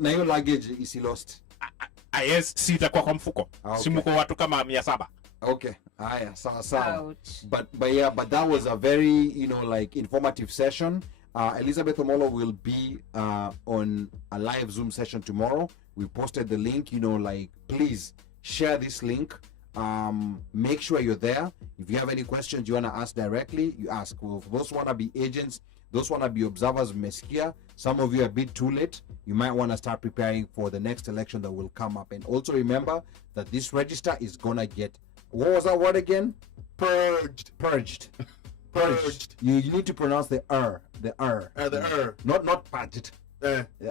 Na hiyo luggage is lost. Yes, sitakuwa kwa mfuko. Okay. Simuko watu kama 700. Okay. Sawa. But that was a very, like informative session. Elizabeth Omolo will be on a live Zoom session tomorrow. We posted the link, like please share this link. Make sure you're there. If you have any questions you want to ask directly, you ask. Well, those want to be agents, those want to be observers, Meskia. Some of you are a bit too late. You might want to start preparing for the next election that will come up. And also remember that this register is going to get, what was that word again? Purged. You need to pronounce the not purged.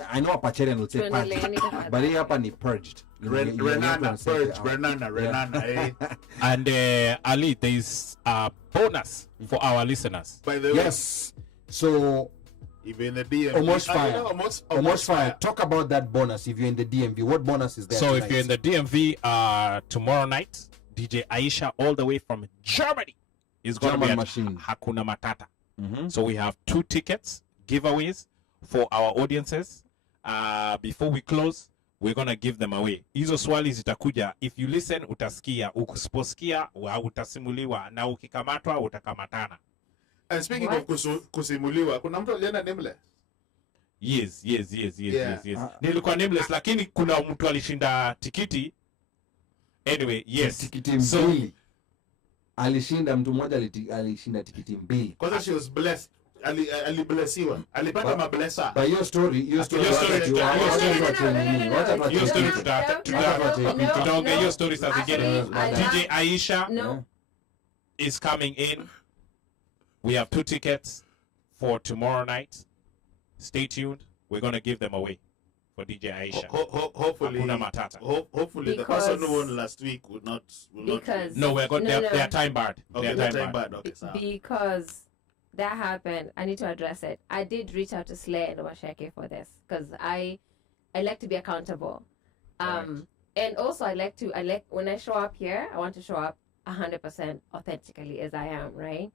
I know a Pacherian will say purged, but here hapa ni purged. Renana. And Ali, there is a bonus for our listeners. By the way, yes. So even in the DMV, OmoshFaya, talk about that bonus. If you're in the DMV, what bonus is there? So tonight? if you're in the DMV tomorrow night, DJ Aisha all the way from Germany is going to be at Hakuna Matata. So we have 2 tickets giveaways for our audiences. Before we close, we're going to give them away. Hizo swali zitakuja. If you listen, utasikia. Usiposikia, utasimuliwa. Na ukikamatwa, utakamatana. And speaking of kusimuliwa, kuna mtu alienda nameless? Yes. Nilikuwa nameless, lakini kuna mtu alishinda tikiti. Anyway, yes. Tikiti mbili. Alishinda mtu mmoja alishinda tikiti mbili. Kwanza she was blessed. Aliblessiwa. Alipata mablessa. But your story tutaongea your story sasa zingine. DJ Aisha is coming in. We have 2 tickets for tomorrow night. Stay tuned. We're going to give them away for DJ Aisha. Hopefully the person who won last week will not. No, we're going. They are time barred. Okay, they're time barred. Okay, because that happened, I need to address it. I did reach out to Slay and OmoshFaya for this because I like to be accountable. And also I like when I show up here, I want to show up 100% authentically as I am, right?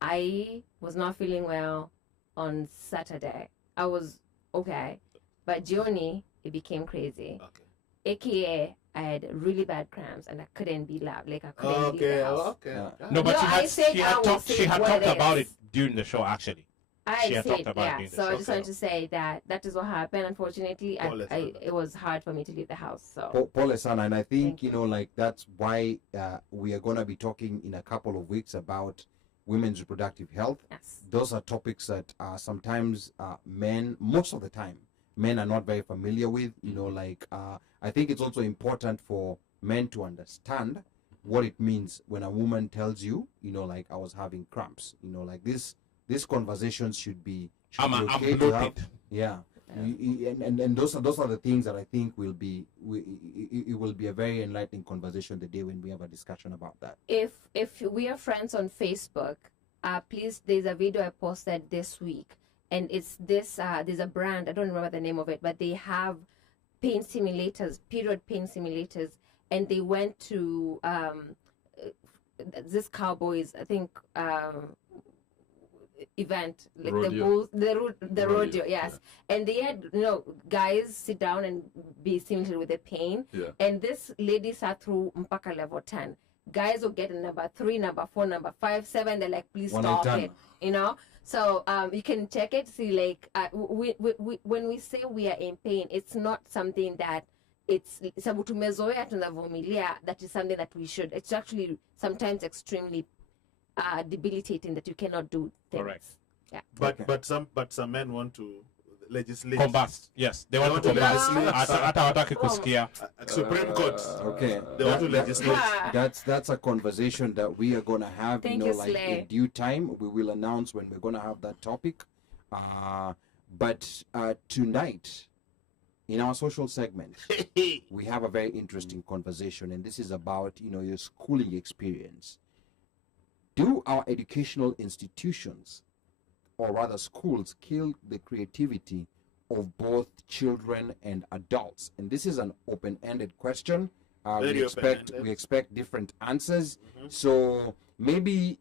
I was not feeling well on Saturday. I was okay, but Johnny, it became crazy. AKA, I had really bad cramps and I couldn't be loud. Like I couldn't leave the house. No, but she had talked about it during the show actually. I just wanted to say that is what happened. Unfortunately, it was hard for me to leave the house. So Paul Sana, and I think like that's why we are gonna be talking in a couple of weeks about women's reproductive health. Yes. Those are topics that sometimes most of the time, men are not very familiar with. I think it's also important for men to understand what it means when a woman tells you, like I was having cramps. Like these conversations should be okay to have. Yeah. And those are the things that I think it will be a very enlightening conversation the day when we have a discussion about that. If we are friends on Facebook, please, there's a video I posted this week, and it's this there's a brand, I don't remember the name of it, but they have pain simulators, period pain simulators, and they went to this Cowboys, I think, event, like rodeo. the rodeo, yes. Yeah. And they had guys sit down and be simulated with the pain. Yeah. And this lady sat through mpaka level 10. Guys will get number 3, number 4, number 5, 7. They're like, please stop it. So you can check it. See, like we when we say we are in pain, it's not something that it's sababu tumezoea tunavumilia. That is something that we should. It's actually sometimes extremely debilitating that you cannot do things. Correct. Yeah. But some men want to legislate. Combust. Yes, they want to combust. Hata wataki kusikia. Supreme Court. Okay. They want to legislate. That's a conversation that we are gonna have. In due time. We will announce when we're gonna have that topic. But tonight, in our social segment, we have a very interesting conversation, and this is about your schooling experience. Do our educational institutions, or rather schools, kill the creativity of both children and adults? And this is an open-ended question. We expect different answers. So maybe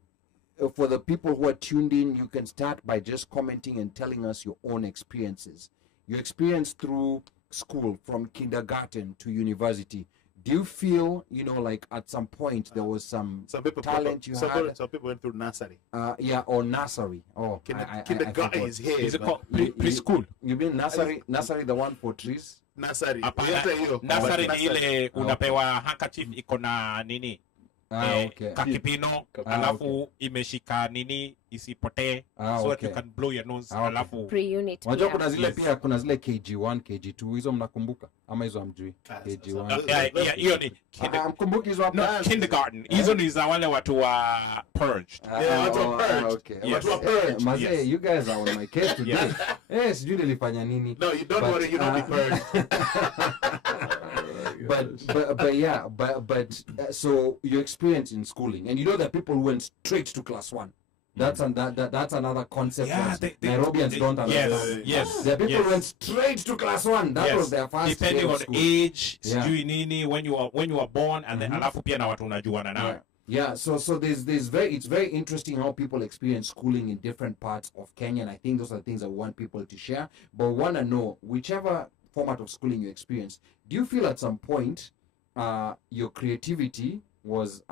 for the people who are tuned in, you can start by just commenting and telling us your own experiences. your experience through school from kindergarten to university, do you feel, you know, like at some point there was some people talent you had? Some people went through nursery. Yeah, or nursery. Oh, kindergarten is here. Is it called preschool? You mean nursery? Nursery, the one for trees? Nursery. Nursery ni ile unapewa handkerchief iko na nini? Okay. Kakipino, alafu imeshika nini isipotee, so that you can blow your nose, alafu pre-unit. Unajua kuna zile pia, kuna zile KG1, KG2, hizo mnakumbuka ama hizo hamjui? KG1. Hiyo ni mkumbuki hizo hapa? Kindergarten. Hizo ni za wale watu wa purged. Watu wa purged. Okay. Watu wa purged. Mazee, you guys are on my case today. Sijui nilifanya nini. No, you don't worry, you don't be purged. So your experience in schooling, and you know that people who went straight to class 1. That's that's another concept. Yeah, Nairobians don't understand. Yes. The people who went straight to class 1. That was their first. Depending on age, sijui nini, when you were born, and then alafu pia na watu unajuana nao. Yeah, so it's very interesting how people experience schooling in different parts of Kenya, and I think those are the things I want people to share. But we want to know, whichever format of schooling you experience, do you feel at some point your creativity was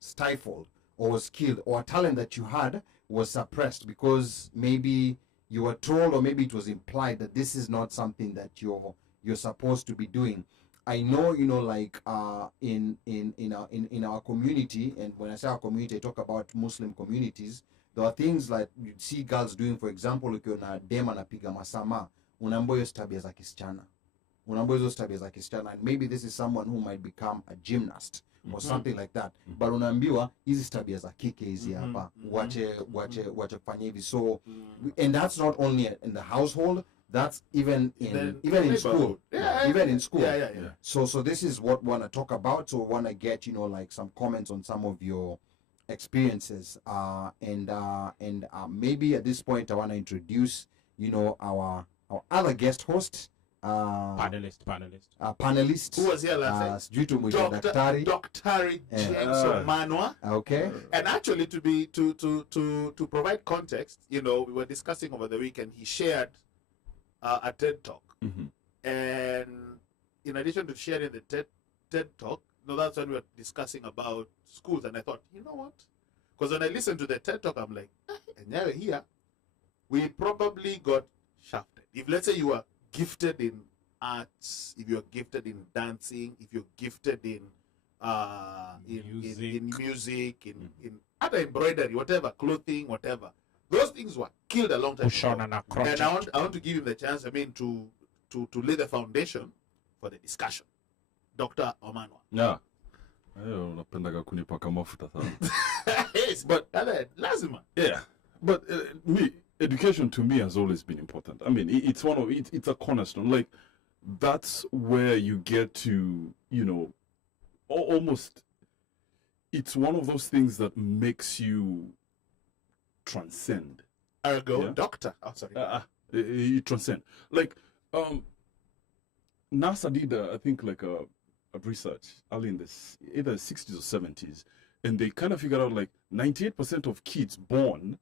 stifled or was killed, or a talent that you had was suppressed because maybe you were told, or maybe it was implied that this is not something that you're supposed to be doing? I know, you know, like in our community, and when I say our community, I talk about Muslim communities. There are things like you see girls doing, for example, ukiona dem anapiga masama, unaambiwa hiyo tabia za kisichana. Unaambiwa hizo tabia za kisichana, and maybe this is someone who might become a gymnast or something like that. But unaambiwa hizi tabia za kike hizi hapa, wache kufanya hivi. So, and that's not only in the household, that's even in school. Even in school. So this is what we want to talk about. So we want to get, you know, like some comments on some of your experiences. And maybe at this point I want to introduce, you know, our other guest host. Panelist. Who was here last night? Dr. James Manwa. Okay. And actually, to provide context, you know, we were discussing over the weekend. He shared a TED talk, and in addition to sharing the TED talk, you know, that's when we were discussing about schools. And I thought, you know what? Because when I listened to the TED talk, I'm like, and now here, we probably got shafted. If let's say you are gifted in arts, if you're gifted in dancing, if you're gifted in music, in other embroidery, whatever, clothing, whatever, those things were killed a long time ago. And I want to give him the chance, I mean, to lay the foundation for the discussion. Dr. Omanwa. Yeah. Unapendaga kunipaka mafuta sana. Yes, but lazima. Yeah. But education to me has always been important. I mean, it's a cornerstone. Like, that's where you get to, you know, almost, it's one of those things that makes you transcend. Ergo, doctor. Oh, sorry. You transcend. Like, NASA did, I think, like a research early in either 60s or 70s, and they kind of figured out like 98% of kids born,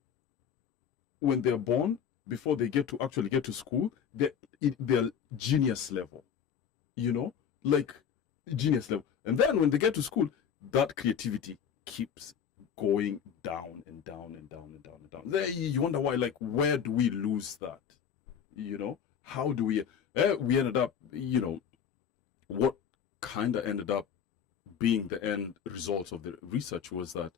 when they're born, before they actually get to school, they're genius level, you know, like genius level. And then when they get to school, that creativity keeps going down and down and down and down and down. Then you wonder why, like, where do we lose that? You know, how do we ended up, you know, what kind of ended up being the end result of the research was that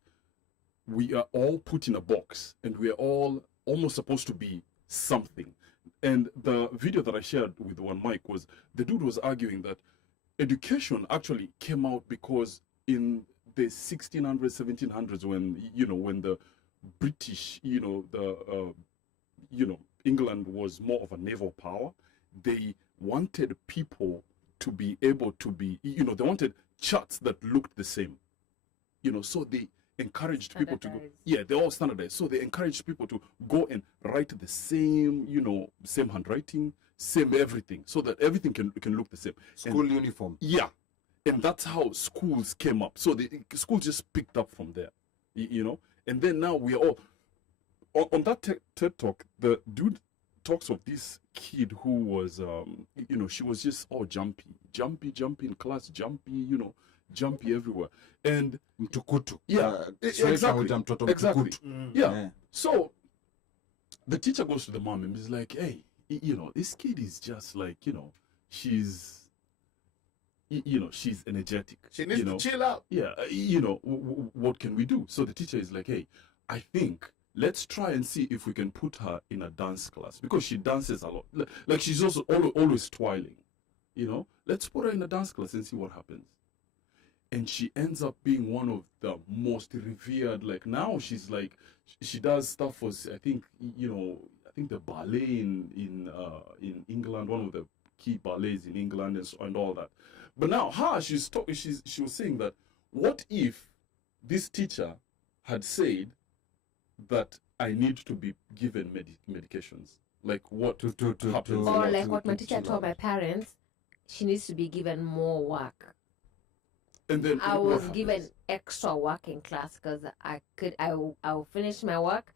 we are all put in a box and we are all almost supposed to be something. And the video that I shared with OneMic was the dude was arguing that education actually came out because in the 1600s, 1700s, when the British, England was more of a naval power, they wanted people to be able to be, they wanted charts that looked the same, so they encouraged people to go, they're all standardized. So they encouraged people to go and write the same, same handwriting, same everything, so that everything can look the same. School uniform. Yeah. And that's how schools came up. So the schools just picked up from there, And then now we are all, on that TED Talk, the dude talks of this kid who was, you know, she was just all jumpy in class, jumpy, you know, jumpy everywhere. And mtukutu. Yeah, exactly. Yeah. So the teacher goes to the mom and is like, hey, you know, this kid is just like, you know, she's energetic. She needs to chill out. Yeah, you know, what can we do? So the teacher is like, hey, I think let's try and see if we can put her in a dance class, because she dances a lot. Like she's also always twirling, you know. Let's put her in a dance class and see what happens. And she ends up being one of the most revered. Like now she's like, she does stuff for, I think, you know, I think the ballet in England, one of the key ballets in England and all that. But now she was saying that, what if this teacher had said that I need to be given medications? Like what to happen? Or like what my teacher told my parents, she needs to be given more work. And then I was given extra work in class because I'll finish my work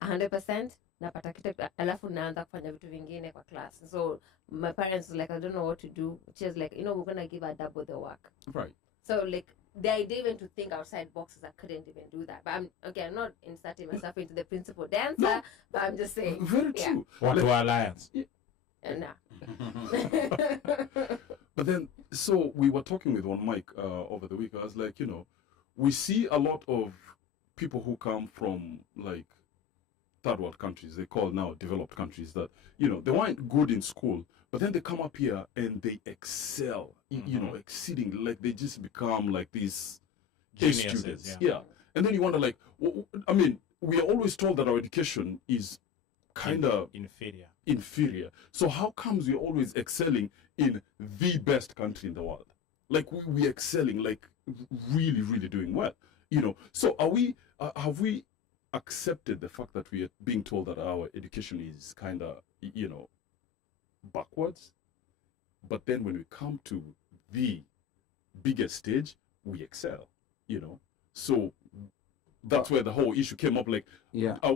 100%. Napata kitu alafu naanza kufanya vitu vingine kwa class. So my parents were like, I don't know what to do. She was like, you know, we're gonna give her double the work. Right. So like the idea even to think outside boxes, I couldn't even do that. But I'm not inserting myself into the principal dancer, No. but I'm just saying. Very true. What to alliance? But then, so we were talking with OneMic over the week. I was like, you know, we see a lot of people who come from like third world countries, they call now developed countries, that, you know, they weren't good in school, but then they come up here and they excel, you know, exceeding, like they just become like these Geniuses, students. Yeah. And then you wonder, like, I mean, we are always told that our education is kind of inferior. So how comes we're always excelling in the best country in the world? Like we're excelling, like really, really doing well, you know? So are we, have we accepted the fact that we are being told that our education is kind of, you know, backwards? But then when we come to the biggest stage, we excel, you know? So that's where the whole issue came up. Like,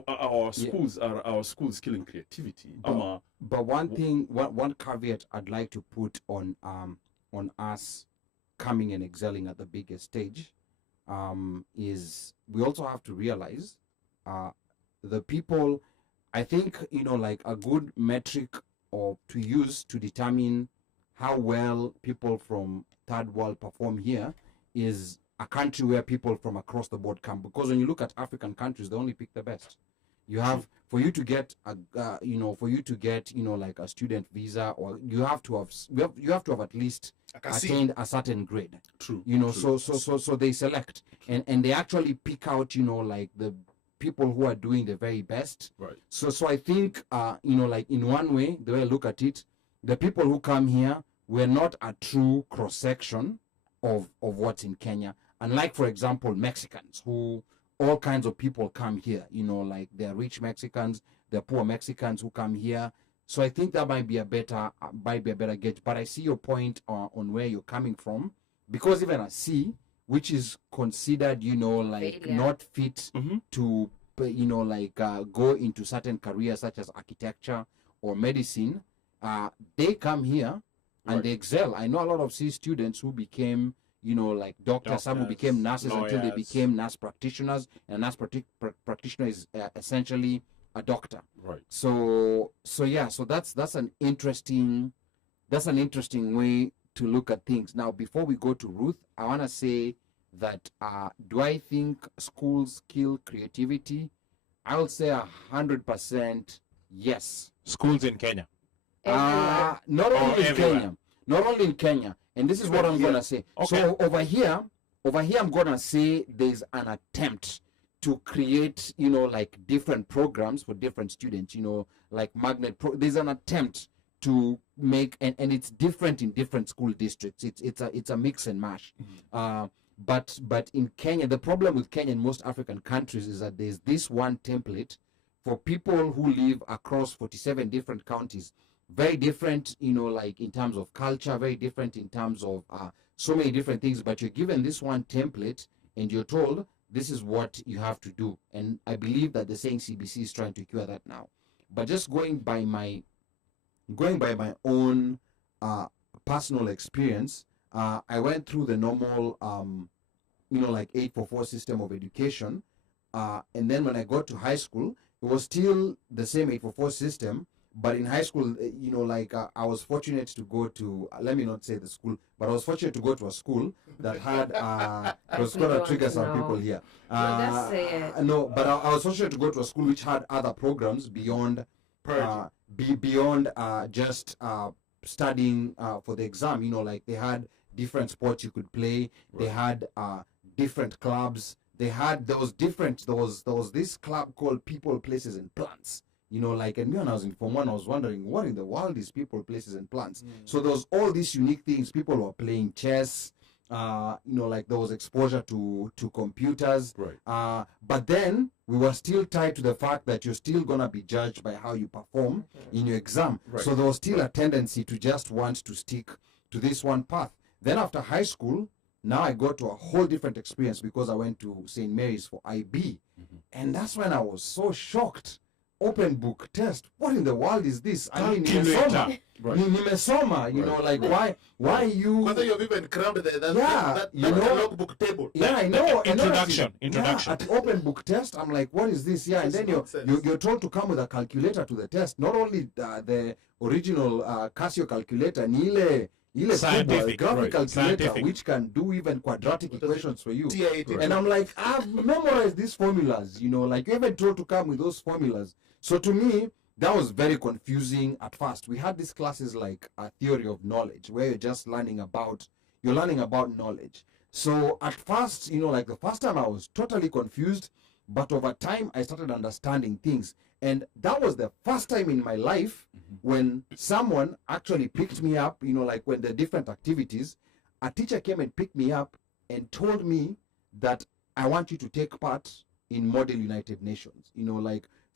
our schools are our schools killing creativity. But one thing, one caveat I'd like to put on us coming and excelling at the biggest stage, is we also have to realize the people. I think, you know, like a good metric or to use to determine how well people from third world perform here is a country where people from across the board come. Because when you look at African countries, they only pick the best. You have, for you to get like a student visa, or you have to have at least attained a certain grade. True. You know, so they select and they actually pick out, you know, like the people who are doing the very best. Right. So I think, you know, like in one way, the way I look at it, the people who come here were not a true cross section of what's in Kenya. Unlike, for example, Mexicans, who all kinds of people come here, you know, like they're rich Mexicans, they're poor Mexicans who come here. So I think that might be a better gauge. But I see your point on where you're coming from, because even a C, which is considered, you know, like not fit to, you know, like go into certain careers such as architecture or medicine, they come here and they excel. I know a lot of C students who became, you know, like doctors, some who became nurses, lawyers, until they became nurse practitioners, and a nurse practitioner is essentially a doctor. Right. So that's an interesting way to look at things. Now, before we go to Ruth, I want to say that do I think schools kill creativity? I would say 100% yes. Schools in Kenya. Not only in Kenya. And this is what I'm gonna say. Okay. So over here I'm gonna say there's an attempt to create, you know, like different programs for different students, you know, like there's an attempt to make, and it's different in different school districts. It's a mix and mash. But in Kenya, the problem with Kenya and most African countries is that there's this one template for people who live across 47 different counties. Very different, you know, like in terms of culture, very different in terms of so many different things, but you're given this one template and you're told this is what you have to do. And I believe that the saying CBC is trying to cure that now. But just going by my own personal experience, I went through the normal, like 844 system of education. And then when I got to high school, it was still the same 844 system. But in high school, I was fortunate to go to, let me not say the school, but I was fortunate to go to a school that had, it was going to trigger some people here. No, but I was fortunate to go to a school which had other programs beyond, just studying for the exam. They had different sports you could play. They had different clubs. There was this club called People, Places, and Plants. And me when I was in Form 1, I was wondering, what in the world is People, Places, and Plants? So there was all these unique things. People were playing chess, there was exposure to computers. Right. But then we were still tied to the fact that you're still going to be judged by how you perform in your exam. Right. So there was still a tendency to just want to stick to this one path. Then after high school, now I got to a whole different experience because I went to St. Mary's for IB. And that's when I was so shocked. Open book test. What in the world is this? I mean, nimesoma. Why you? Whether you've even crammed that logbook table. Yeah, I know. Introduction. Yeah, at open book test, I'm like, what is this? Yeah, and then you're told to come with a calculator to the test. Not only the original Casio calculator, scientific, graphic calculator, scientific, which can do even quadratic equations for you. Right. And I'm like, I've memorized these formulas, you're even told to come with those formulas. So to me, that was very confusing at first. We had these classes like a theory of knowledge, where you're just learning about knowledge. So at first, the first time I was totally confused, but over time I started understanding things. And that was the first time in my life when someone actually picked me up, when the different activities, a teacher came and picked me up and told me that I want you to take part in Model United Nations.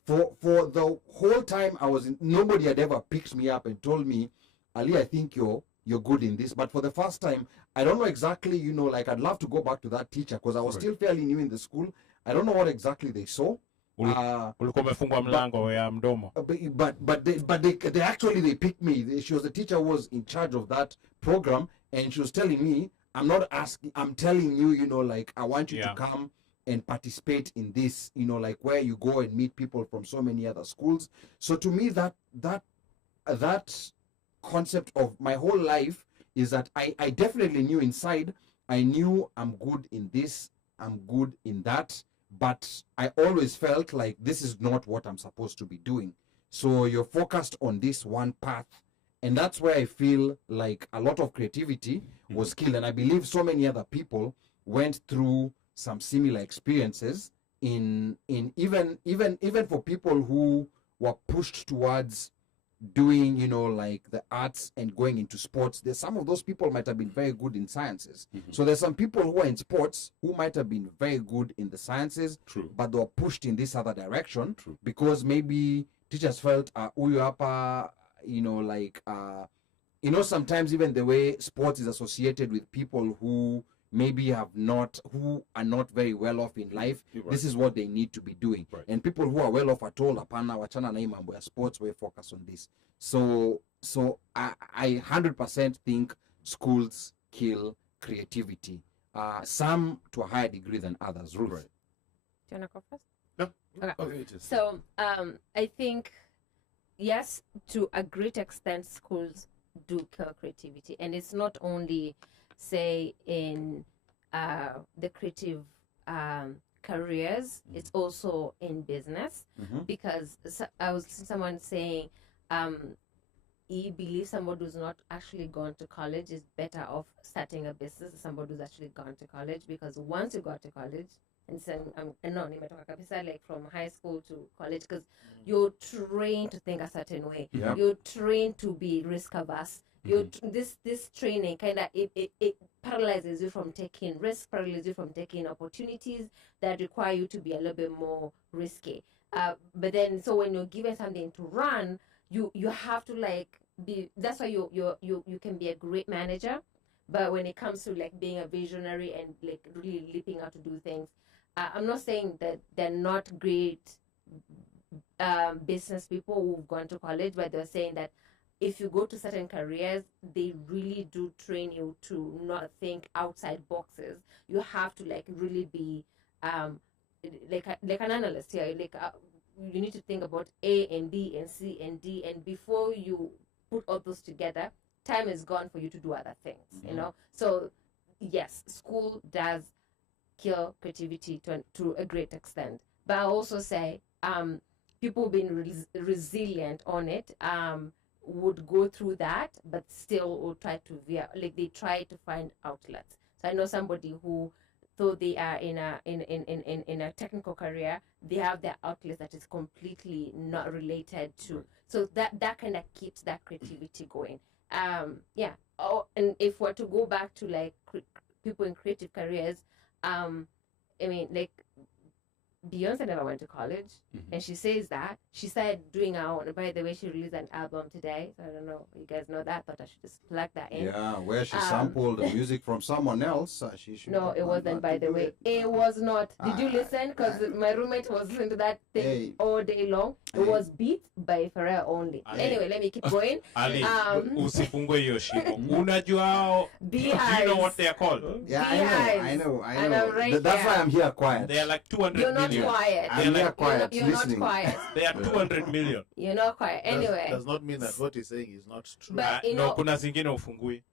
For the whole time I was in, nobody had ever picked me up and told me, Ali, I think you're good in this. But for the first time, I don't know exactly, I'd love to go back to that teacher because I was still fairly new in the school. I don't know what exactly they saw. But they picked me. She was the teacher who was in charge of that program, and she was telling me, I'm not asking, I'm telling you, I want you to come and participate in this, where you go and meet people from so many other schools. So to me, that concept of my whole life is that I definitely knew inside, I knew I'm good in this, I'm good in that, but I always felt like this is not what I'm supposed to be doing. So you're focused on this one path, and that's where I feel like a lot of creativity was killed. And I believe so many other people went through some similar experiences in even for people who were pushed towards doing the arts and going into sports. There's some of those people might have been very good in sciences. So there's some people who are in sports who might have been very good in the sciences. True. But they were pushed in this other direction. True. Because maybe teachers felt sometimes even the way sports is associated with people who maybe who are not very well off in life. Right. This is what they need to be doing. Right. And people who are well off at all, apana wachana na mambo ya sports, we focus on this. So I 100% think schools kill creativity. Some to a higher degree than others. Ruth. Right. Do you want to go first? No. Okay. So I think, yes, to a great extent, schools do kill creativity. And it's not only, say, in the creative careers, it's also in business. Because I was someone saying, he believes somebody who's not actually gone to college is better off starting a business than somebody who's actually gone to college, because once you got to college, and so like from high school to college, because you're trained to think a certain way. Yep. You're trained to be risk averse. This training kind of it paralyzes you from taking risks, paralyzes you from taking opportunities that require you to be a little bit more risky. But then, so when you're given something to run, you have to be. That's why you can be a great manager, but when it comes to being a visionary and really leaping out to do things, I'm not saying that they're not great business people who've gone to college, where they're saying that if you go to certain careers, they really do train you to not think outside boxes. You have to like really be like an analyst here. Like you need to think about A and B and C and D, and before you put all those together, time is gone for you to do other things. You know. So yes, school does kill creativity to a great extent, but I also say people being resilient on it would go through that, but still will try to they try to find outlets. So I know somebody who, though they are in a technical career, they have their outlet that is completely not related to. So that kind of keeps that creativity going. Yeah. Oh, and if we're to go back to like people in creative careers, I mean, like Beyonce never went to college, and she says that she started doing her own. By the way, she released an album today, so I don't know if you guys know that. Thought I should just plug that in. Yeah, where she sampled the music from someone else. She should. No, it wasn't. By the way, it was not. Did you listen? Because my roommate was listening to that thing all day long. It was beat by Pharrell only. Anyway, let me keep going. Ali, usifungwe hiyo shimo. Unajua, do you know what they are called? Yeah, I know. And I'm right That's why I'm here quiet. They are like 200 You're not million. quiet. I'm here quiet, You're listening. not quiet. They are 200 million. You're not quiet. Anyway. Does not mean that what he's saying is not true. But you No, know, kuna zingine ufungui.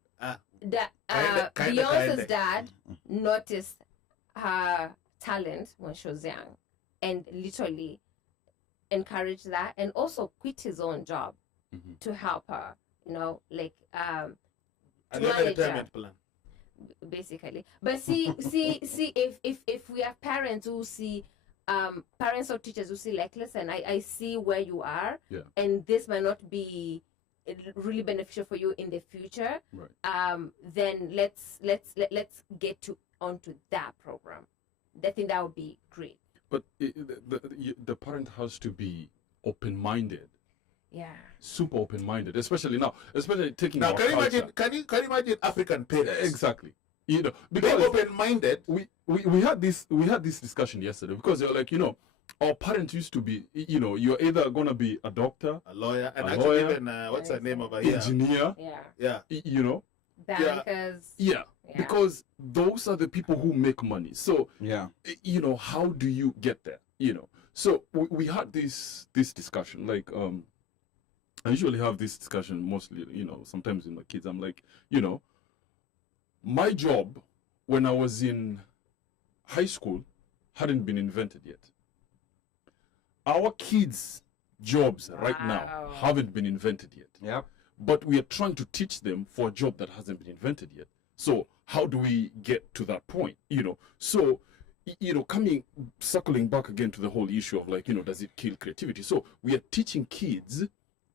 Beyonce's dad noticed her talent when she was young, and literally encouraged that, and also quit his own job to help her. You know, like Another retirement plan. Basically. But see if we have parents who see parents or teachers who say like, listen, I see where you are, and this might not be really beneficial for you in the future, then let's get onto that program. I think that would be great. But the parent has to be open-minded. Yeah. Super open-minded, especially taking now. Our Can you culture. imagine? Can you imagine African parents? Exactly. You know, because being open-minded. We had this discussion yesterday, because they're like, you know, our parents used to be, you know, you're either gonna be a doctor, a lawyer, and a actually lawyer, even what's her name over here? Engineer. Yeah. You know. Bankers. Yeah. Because those are the people who make money. So you know, how do you get there? You know. So we had this discussion, like I usually have this discussion mostly, you know, sometimes with my kids. I'm like, you know, my job when I was in high school hadn't been invented yet. Our kids' jobs right now haven't been invented yet. Yep. But we are trying to teach them for a job that hasn't been invented yet. So how do we get to that point? You know, so, you know, circling back again to the whole issue of like, you know, does it kill creativity? So we are teaching kids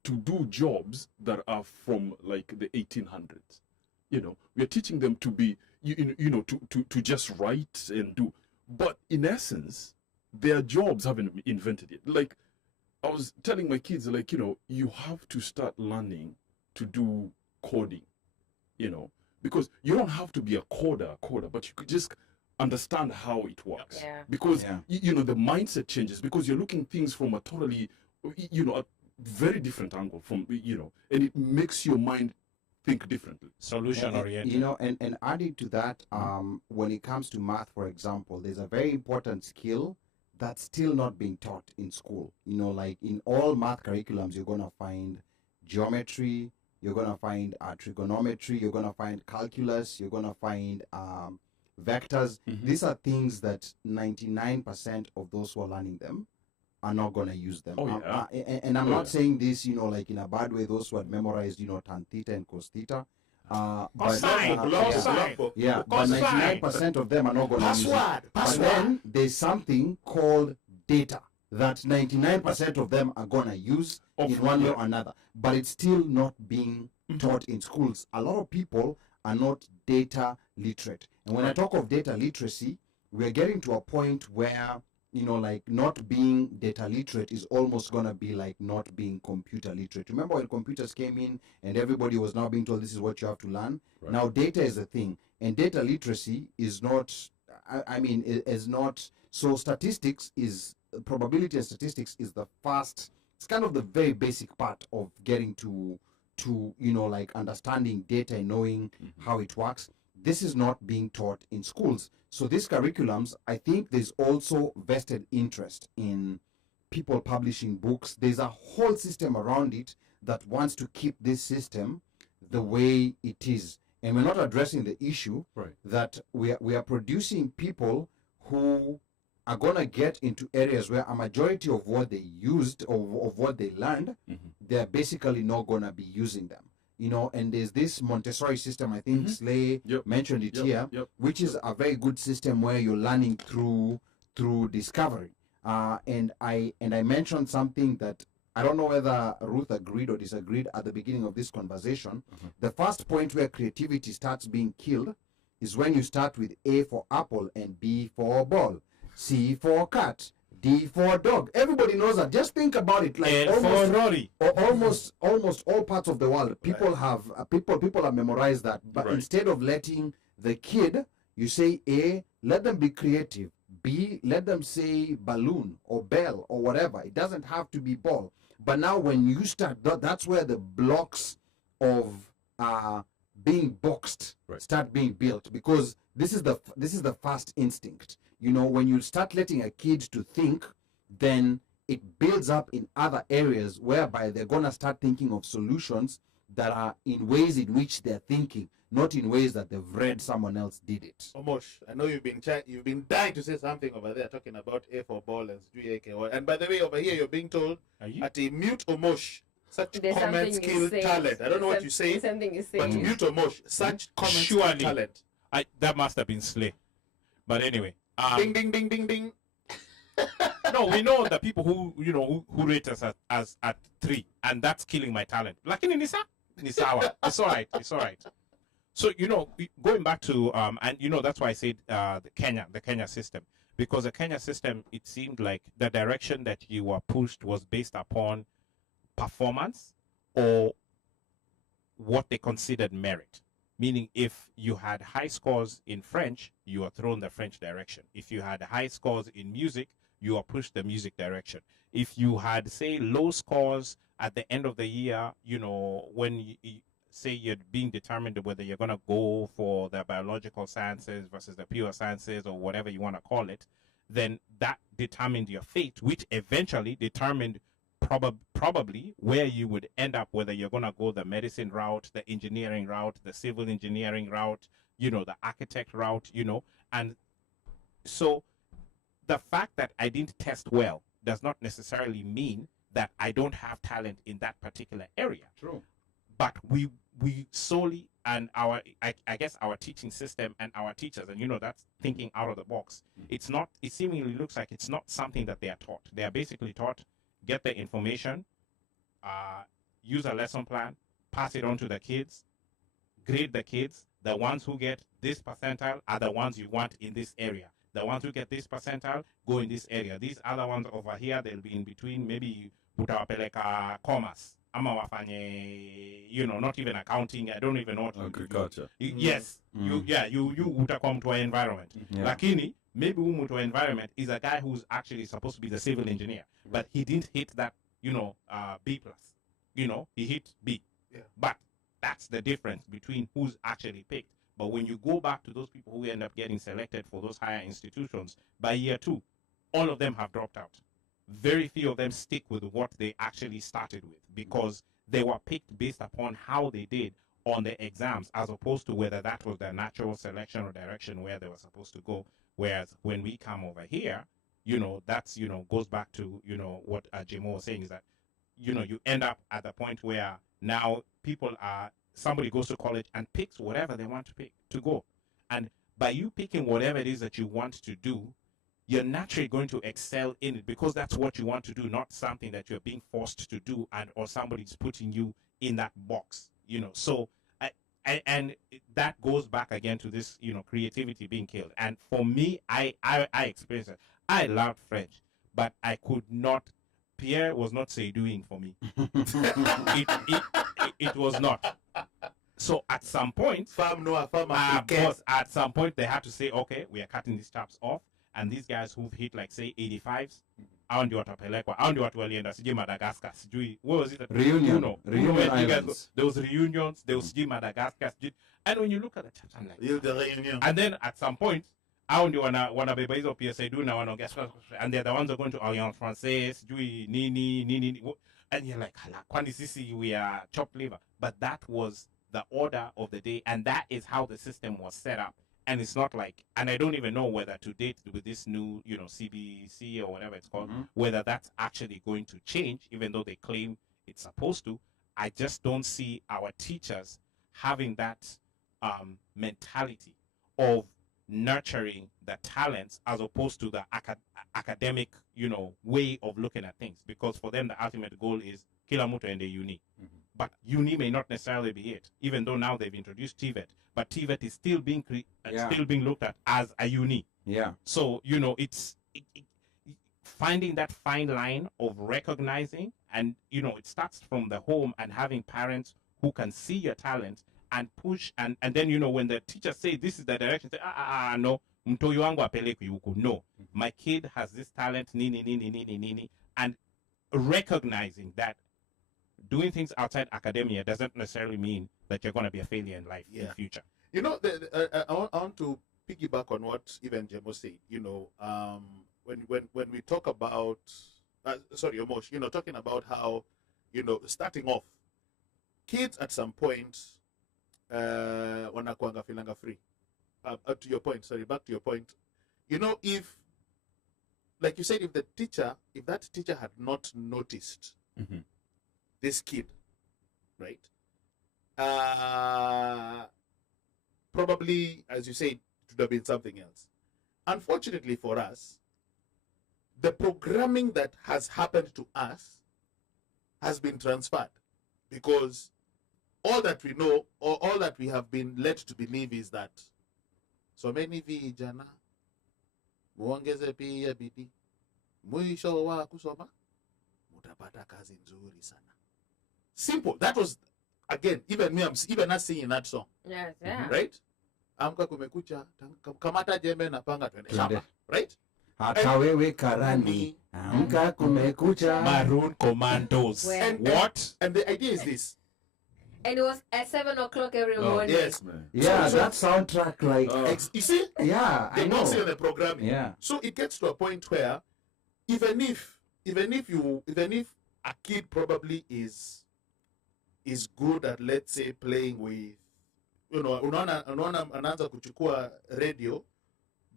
to do jobs that are from like the 1800s. You know, we are teaching them to be, you know, to just write and do. But in essence, their jobs haven't been invented yet. Like, I was telling my kids, like, you know, you have to start learning to do coding, you know, because you don't have to be a coder, but you could just understand how it works. Yeah. Because, you know, the mindset changes, because you're looking things from a totally, you know, a very different angle from, you know, and it makes your mind think differently. Solution oriented. You know, and adding to that, when it comes to math, for example, there's a very important skill that's still not being taught in school. You know, like in all math curriculums, you're going to find geometry, you're going to find trigonometry, you're going to find calculus, you're going to find vectors. These are things that 99% of those who are learning them are not going to use them. And I'm not saying this, you know, like in a bad way, those who had memorized, you know, tan theta and cos theta. But 99% of them are not going to use it. But then there's something called data that 99% of them are going to use in one way or another. But it's still not being taught in schools. A lot of people are not data literate. And when I talk of data literacy, we're getting to a point where, you know, like not being data literate is almost going to be like not being computer literate. Remember when computers came in and everybody was now being told this is what you have to learn? Right. Now data is a thing, and data literacy is not, I mean, is not, so statistics is probability and statistics is the first. It's kind of the very basic part of getting to like understanding data and knowing how it works. This is not being taught in schools. So these curriculums, I think there's also vested interest in people publishing books. There's a whole system around it that wants to keep this system the way it is. And we're not addressing the issue that we are producing people who are going to get into areas where a majority of what they used or of what they learned, they're basically not going to be using them. And there's this Montessori system, I think Slay mentioned it here, which is a very good system where you're learning through discovery. And I mentioned something that I don't know whether Ruth agreed or disagreed at the beginning of this conversation. The first point where creativity starts being killed is when you start with A for apple and B for ball, C for cat, D for dog. Everybody knows that. Just think about it. Like almost all parts of the world, people have memorized that. But instead of letting the kid, you say A, let them be creative. B, let them say balloon or bell or whatever. It doesn't have to be ball. But now when you start, that's where the blocks of being boxed start being built, because this is the first instinct. When you start letting a kid to think, then it builds up in other areas whereby they're gonna start thinking of solutions that are in ways in which they're thinking, not in ways that they've read someone else did it. Omosh, I know you've been dying to say something over there, talking about A for ball and GAK. And by the way, over here you're being told at a mute Omosh, such comment skill talent. I don't know what you say, but mute Omosh, such comment skill talent. That must have been Slay. But anyway. Ding ding ding ding ding. No, we know the people who rate us as at 3, and that's killing my talent. Lakini Nisawa. It's all right. So going back to and that's why I said the Kenya system, because the Kenya system, it seemed like the direction that you were pushed was based upon performance or what they considered merit. Meaning, if you had high scores in French, you are thrown the French direction. If you had high scores in music, you are pushed the music direction. If you had, say, low scores at the end of the year, when say you're being determined whether you're going to go for the biological sciences versus the pure sciences or whatever you want to call it, then that determined your fate, which eventually determined probably where you would end up, whether you're going to go the medicine route, the engineering route, the civil engineering route, the architect route, and so the fact that I didn't test well does not necessarily mean that I don't have talent in that particular area. True. But we solely, and I guess our teaching system and our teachers, and that's thinking out of the box. It seemingly looks like it's not something that they are taught. They are basically taught, get the information, use a lesson plan, pass it on to the kids, grade the kids. The ones who get this percentile are the ones you want in this area. The ones who get this percentile go in this area. These other ones over here, they'll be in between. Maybe utawapeleka commerce. Ama wafanye, not even accounting. I don't even know what agriculture. Yes. You utakuwa mtu wa environment. Lakini, maybe mtu wa environment is a guy who's actually supposed to be the civil engineer. But he didn't hit that, B+. He hit B. Yeah. But that's the difference between who's actually picked. But when you go back to those people who end up getting selected for those higher institutions, by year 2, all of them have dropped out. Very few of them stick with what they actually started with, because they were picked based upon how they did on the exams, as opposed to whether that was their natural selection or direction where they were supposed to go. Whereas when we come over here, that's, goes back to, what Jimo was saying, is that, you end up at the point where now somebody goes to college and picks whatever they want to pick to go. And by you picking whatever it is that you want to do, you're naturally going to excel in it, because that's what you want to do, not something that you're being forced to do or somebody's putting you in that box, So, and that goes back again to this, creativity being killed. And for me, I experienced it. I loved French, but I could not. Pierre was not doing for me. It was not. So at some point, at some point they had to say, okay, we are cutting these chaps off, and these guys who've hit like say 85s, hao ndio watapelekwa, hao ndio watu walienda sijui Madagascar, sijui what was it, Reunion Islands. there was reunions, there was sijui Madagascar, sijui. And when you look at the chat, I'm like, the reunion. And then at some point hao ndio wanabeba hizo PSA do na wanaongea, and they're the ones who are going to Alliance Française, sijui nini, and you're like, kwani sisi we are chopped liver. But that was the order of the day, and that is how the system was set up. And it's not like, and I don't even know whether to date with this new, CBC or whatever it's called, whether that's actually going to change, even though they claim it's supposed to. I just don't see our teachers having that mentality of nurturing the talents as opposed to the academic, way of looking at things. Because for them, the ultimate goal is kila mtu ende uni. But uni may not necessarily be it, even though now they've introduced TVET. But TVET is still being still being looked at as a uni. Yeah. So it's finding that fine line of recognizing, and it starts from the home and having parents who can see your talent and push, and then when the teachers say this is the direction, say no, mtoyo wangu apelekwe huko. No, my kid has this talent, nini, and recognizing that doing things outside academia doesn't necessarily mean that you're going to be a failure in life in the future. I want to piggyback on what even Jemo said. When we talk about, Omosh, talking about how, starting off, kids at some point, wanakuanga filanga free. Back to your point, if, like you said, if that teacher had not noticed this kid, right? Probably, as you say, it would have been something else. Unfortunately for us, the programming that has happened to us has been transferred, because all that we know, or all that we have been led to believe, is that so many vijana muongeze pia bidii, mwisho wa kusoma mutapata kazi nzuri sana. Simple. That was, again, even us singing that song. Yes, yeah. Right? Amka kumekucha, kamata jembe na panga twende shamba. Right? Hata wewe karani, amka kumekucha. Maroon Commandos. What? And the idea is this. And it was at 7 o'clock every morning. Yes, man. Yeah, so that soundtrack, like, you see? Yeah, they don't see on the programming. Yeah. So it gets to a point where even if a kid probably is good at, let's say, playing with, unaona anaanza kuchukua radio,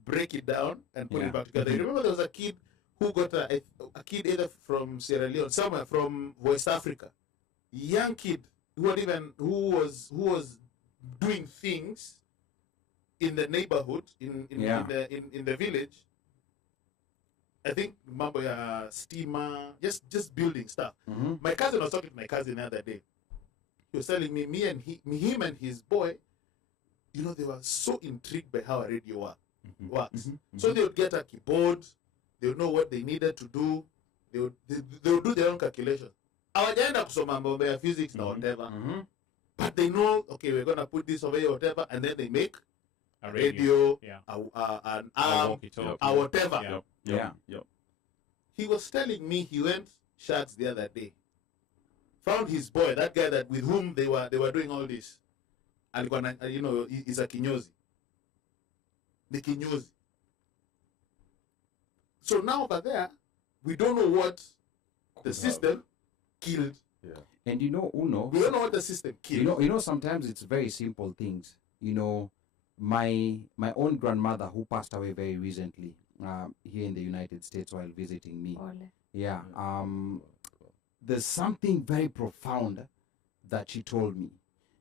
break it down and put it back together. You remember there was a kid who got a kid either from Sierra Leone, somewhere from West Africa, young kid who was doing things in the neighborhood, in the village. I think mambo ya steamer, just building stuff. My cousin was talking to my cousin the other day. He was telling me, him and his boy, they were so intrigued by how a radio works. So they would get a keyboard, they would know what they needed to do, they would do their own calculations. Hawajaenda kusoma mambo ya physics or whatever. But they know, okay, we're gonna put this over here, whatever, and then they make a radio, an arm, or whatever. Yeah. He was telling me he went Sharks the other day, found his boy, that guy with whom they were doing all this, and he's a kinyozi. The kinyozi. So now over there, we don't know what the system killed. Yeah. And we don't know what the system killed. Sometimes it's very simple things. My own grandmother, who passed away very recently, here in the United States while visiting me. Yeah. There's something very profound that she told me.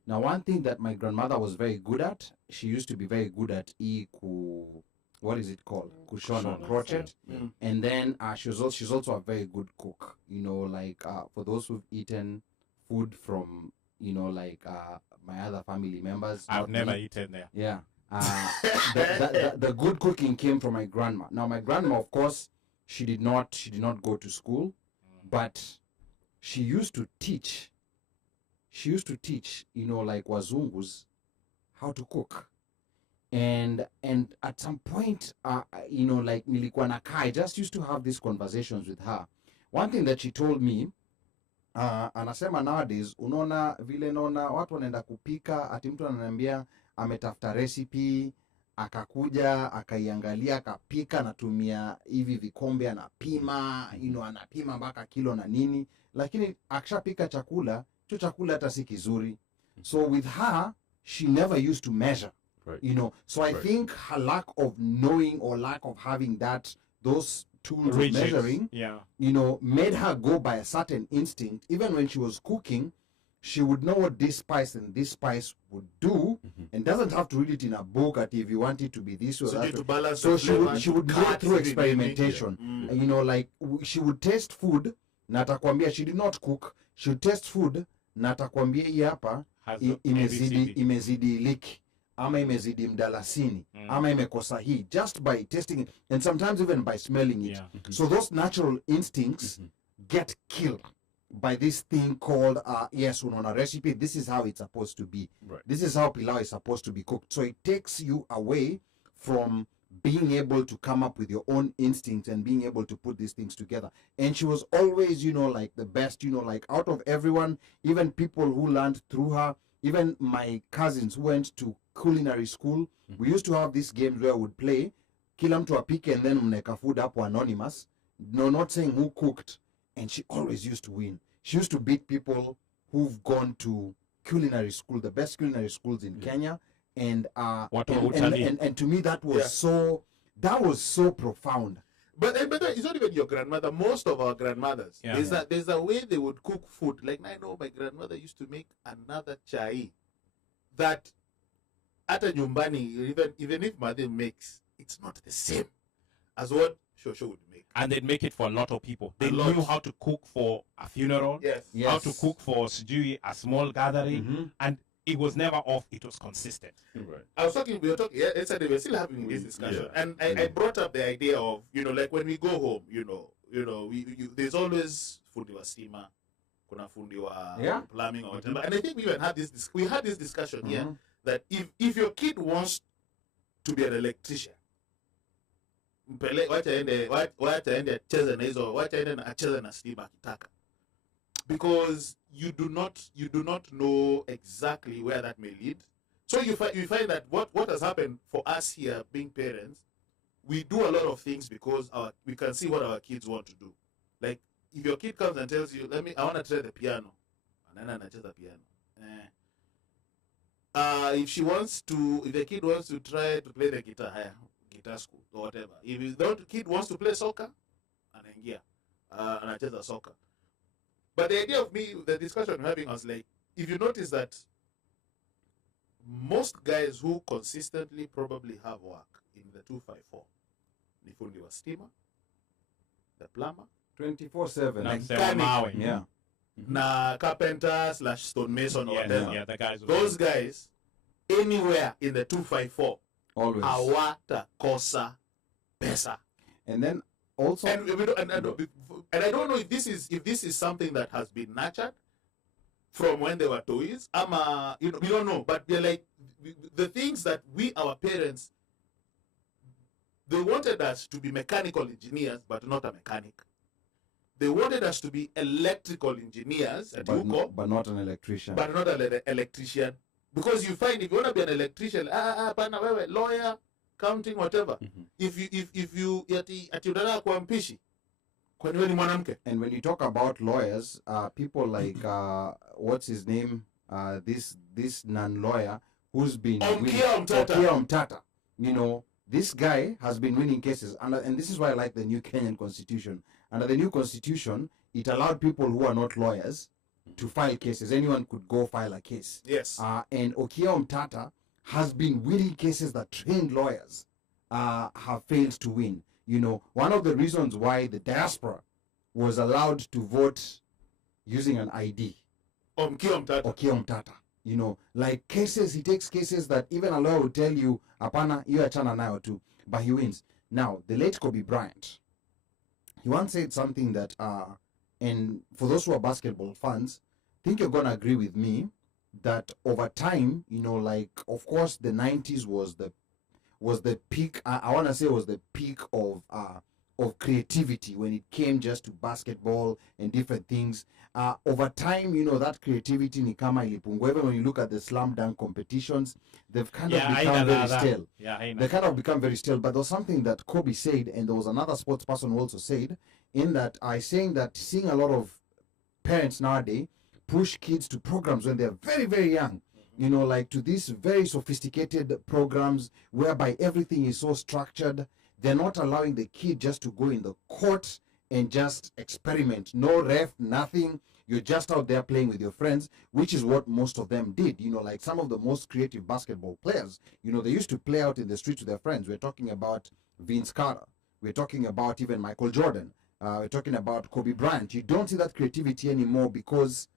Now, one thing that my grandmother was very good at, she used to be very good at what is it called? Kushona, crochet. And then she's also a very good cook. For those who've eaten food from, my other family members. I've never eaten there. Yeah. The good cooking came from my grandma. Now, my grandma, of course, she did not go to school, but she used to teach. Wazungus how to cook. And at some point, you know, like nilikuwa nakaa, I just used to have these conversations with her. One thing that she told me, anasema nowadays, unaona vile naona watu wanaenda kupika, ati mtu ananiambia ametafuta recipe, akakuja akaiangalia, akapika, natumia hivi vikombe, anapima, you know, anapima mpaka kilo na nini, lakini akishapika chakula, hicho chakula hata si kizuri. So with her, she never used to measure. Right. You know, so I think her lack of knowing or lack of having those tools of measuring, you know, made her go by a certain instinct. Even when she was cooking, she would know what this spice and this spice would do, and doesn't have to read it in a book that if you want it to be this or that. So she would go through experimentation. You know, like she would taste food, na atakwambia she did not cook. She would taste food, na atakwambia hii hapa imezidi iliki, ama imezidi mdalasini, ama imekosa hii, just by tasting it, and sometimes even by smelling it. So those natural instincts get killed by this thing called yes, unaona recipe, this is how it's supposed to be. Right. This is how pilau is supposed to be cooked. So it takes you away from being able to come up with your own instincts and being able to put these things together. And she was always, you know, like the best, you know, like out of everyone, even people who learned through her, even my cousins who went to culinary school, we used to have these games where we would play, kila mtu apike, and then mneka food hapo anonymous. No, not saying who cooked. And she always used to win. She used to beat people who've gone to culinary school, the best culinary schools in Kenya. And and to me that was so profound. But it's not even your grandmother. Most of our grandmothers, there's a way they would cook food. Like I know my grandmother used to make another chai that ata nyumbani, even if mother makes, it's not the same as what Shosho would make. And they'd make it for a lot of people. They knew how to cook for a funeral, how to cook for a small gathering, and it was never off. It was consistent. Right. We were talking yesterday. We're still having this discussion, and I brought up the idea of, you know, like when we go home, you know, there's always fundi wa stima, kuna fundi wa plumbing or whatever. And I think we even had this discussion here that if your kid wants to be an electrician, wacha ende acheze na stima akitaka, because you do not know exactly where that may lead. So you find that what has happened for us here being parents, we do a lot of things because we can see what our kids want to do. Like if your kid comes and tells you, I want to try the piano, and then anacheza piano. If the kid wants to try to play the guitar, guitar school or whatever. If the kid wants to play soccer, anaingia anacheza soccer. But the idea of the discussion we're having was like, if you notice that most guys who consistently probably have work in the 254, ni fundi wa stima, the plumber, 24/7, na carpenter / stonemason or whatever. The guys those guys, anywhere in the 254, always hawatakosa pesa. And then also, and I don't know if this is something that has been nurtured from when they were toys. We don't know, but they're like the things that our parents, they wanted us to be mechanical engineers, but not a mechanic. They wanted us to be electrical engineers, but not an electrician. But not an electrician. Because you find if you want to be an electrician, lawyer, counting, whatever. If you unataka kuwa mpishi, kwani wewe ni mwanamke? And when you talk about lawyers, people like what's his name, this non-lawyer who's been Okia Mtata. You know, this guy has been winning cases, and this is why I like the new Kenyan constitution. Under the new constitution, it allowed people who are not lawyers to file cases. Anyone could go file a case. Yes. And Okia Mtata has been winning cases that trained lawyers have failed to win. You know, one of the reasons why the diaspora was allowed to vote using an ID. Okia Mtata. You know, like cases, he takes cases that even a lawyer will tell you, apana, you achana nayo too, but he wins. Now, the late Kobe Bryant, he once said something that, and for those who are basketball fans, I think you're going to agree with me that over time, you know, like, of course, the 90s was the was the peak. I want to say was the peak of creativity when it came just to basketball and different things. Over time, you know, that creativity ni kama ilipungua. Even when you look at the slam dunk competitions, they've kind of become very stale. They kind of become very stale. But there was something that Kobe said, and there was another sports person who also said, in that saying that seeing a lot of parents nowadays push kids to programs when they're very, very young. You know, like to these very sophisticated programs whereby everything is so structured. They're not allowing the kid just to go in the court and just experiment. No ref, nothing. You're just out there playing with your friends, which is what most of them did. You know, like some of the most creative basketball players, you know, they used to play out in the streets with their friends. We're talking about Vince Carter. We're talking about even Michael Jordan. We're talking about Kobe Bryant. You don't see that creativity anymore because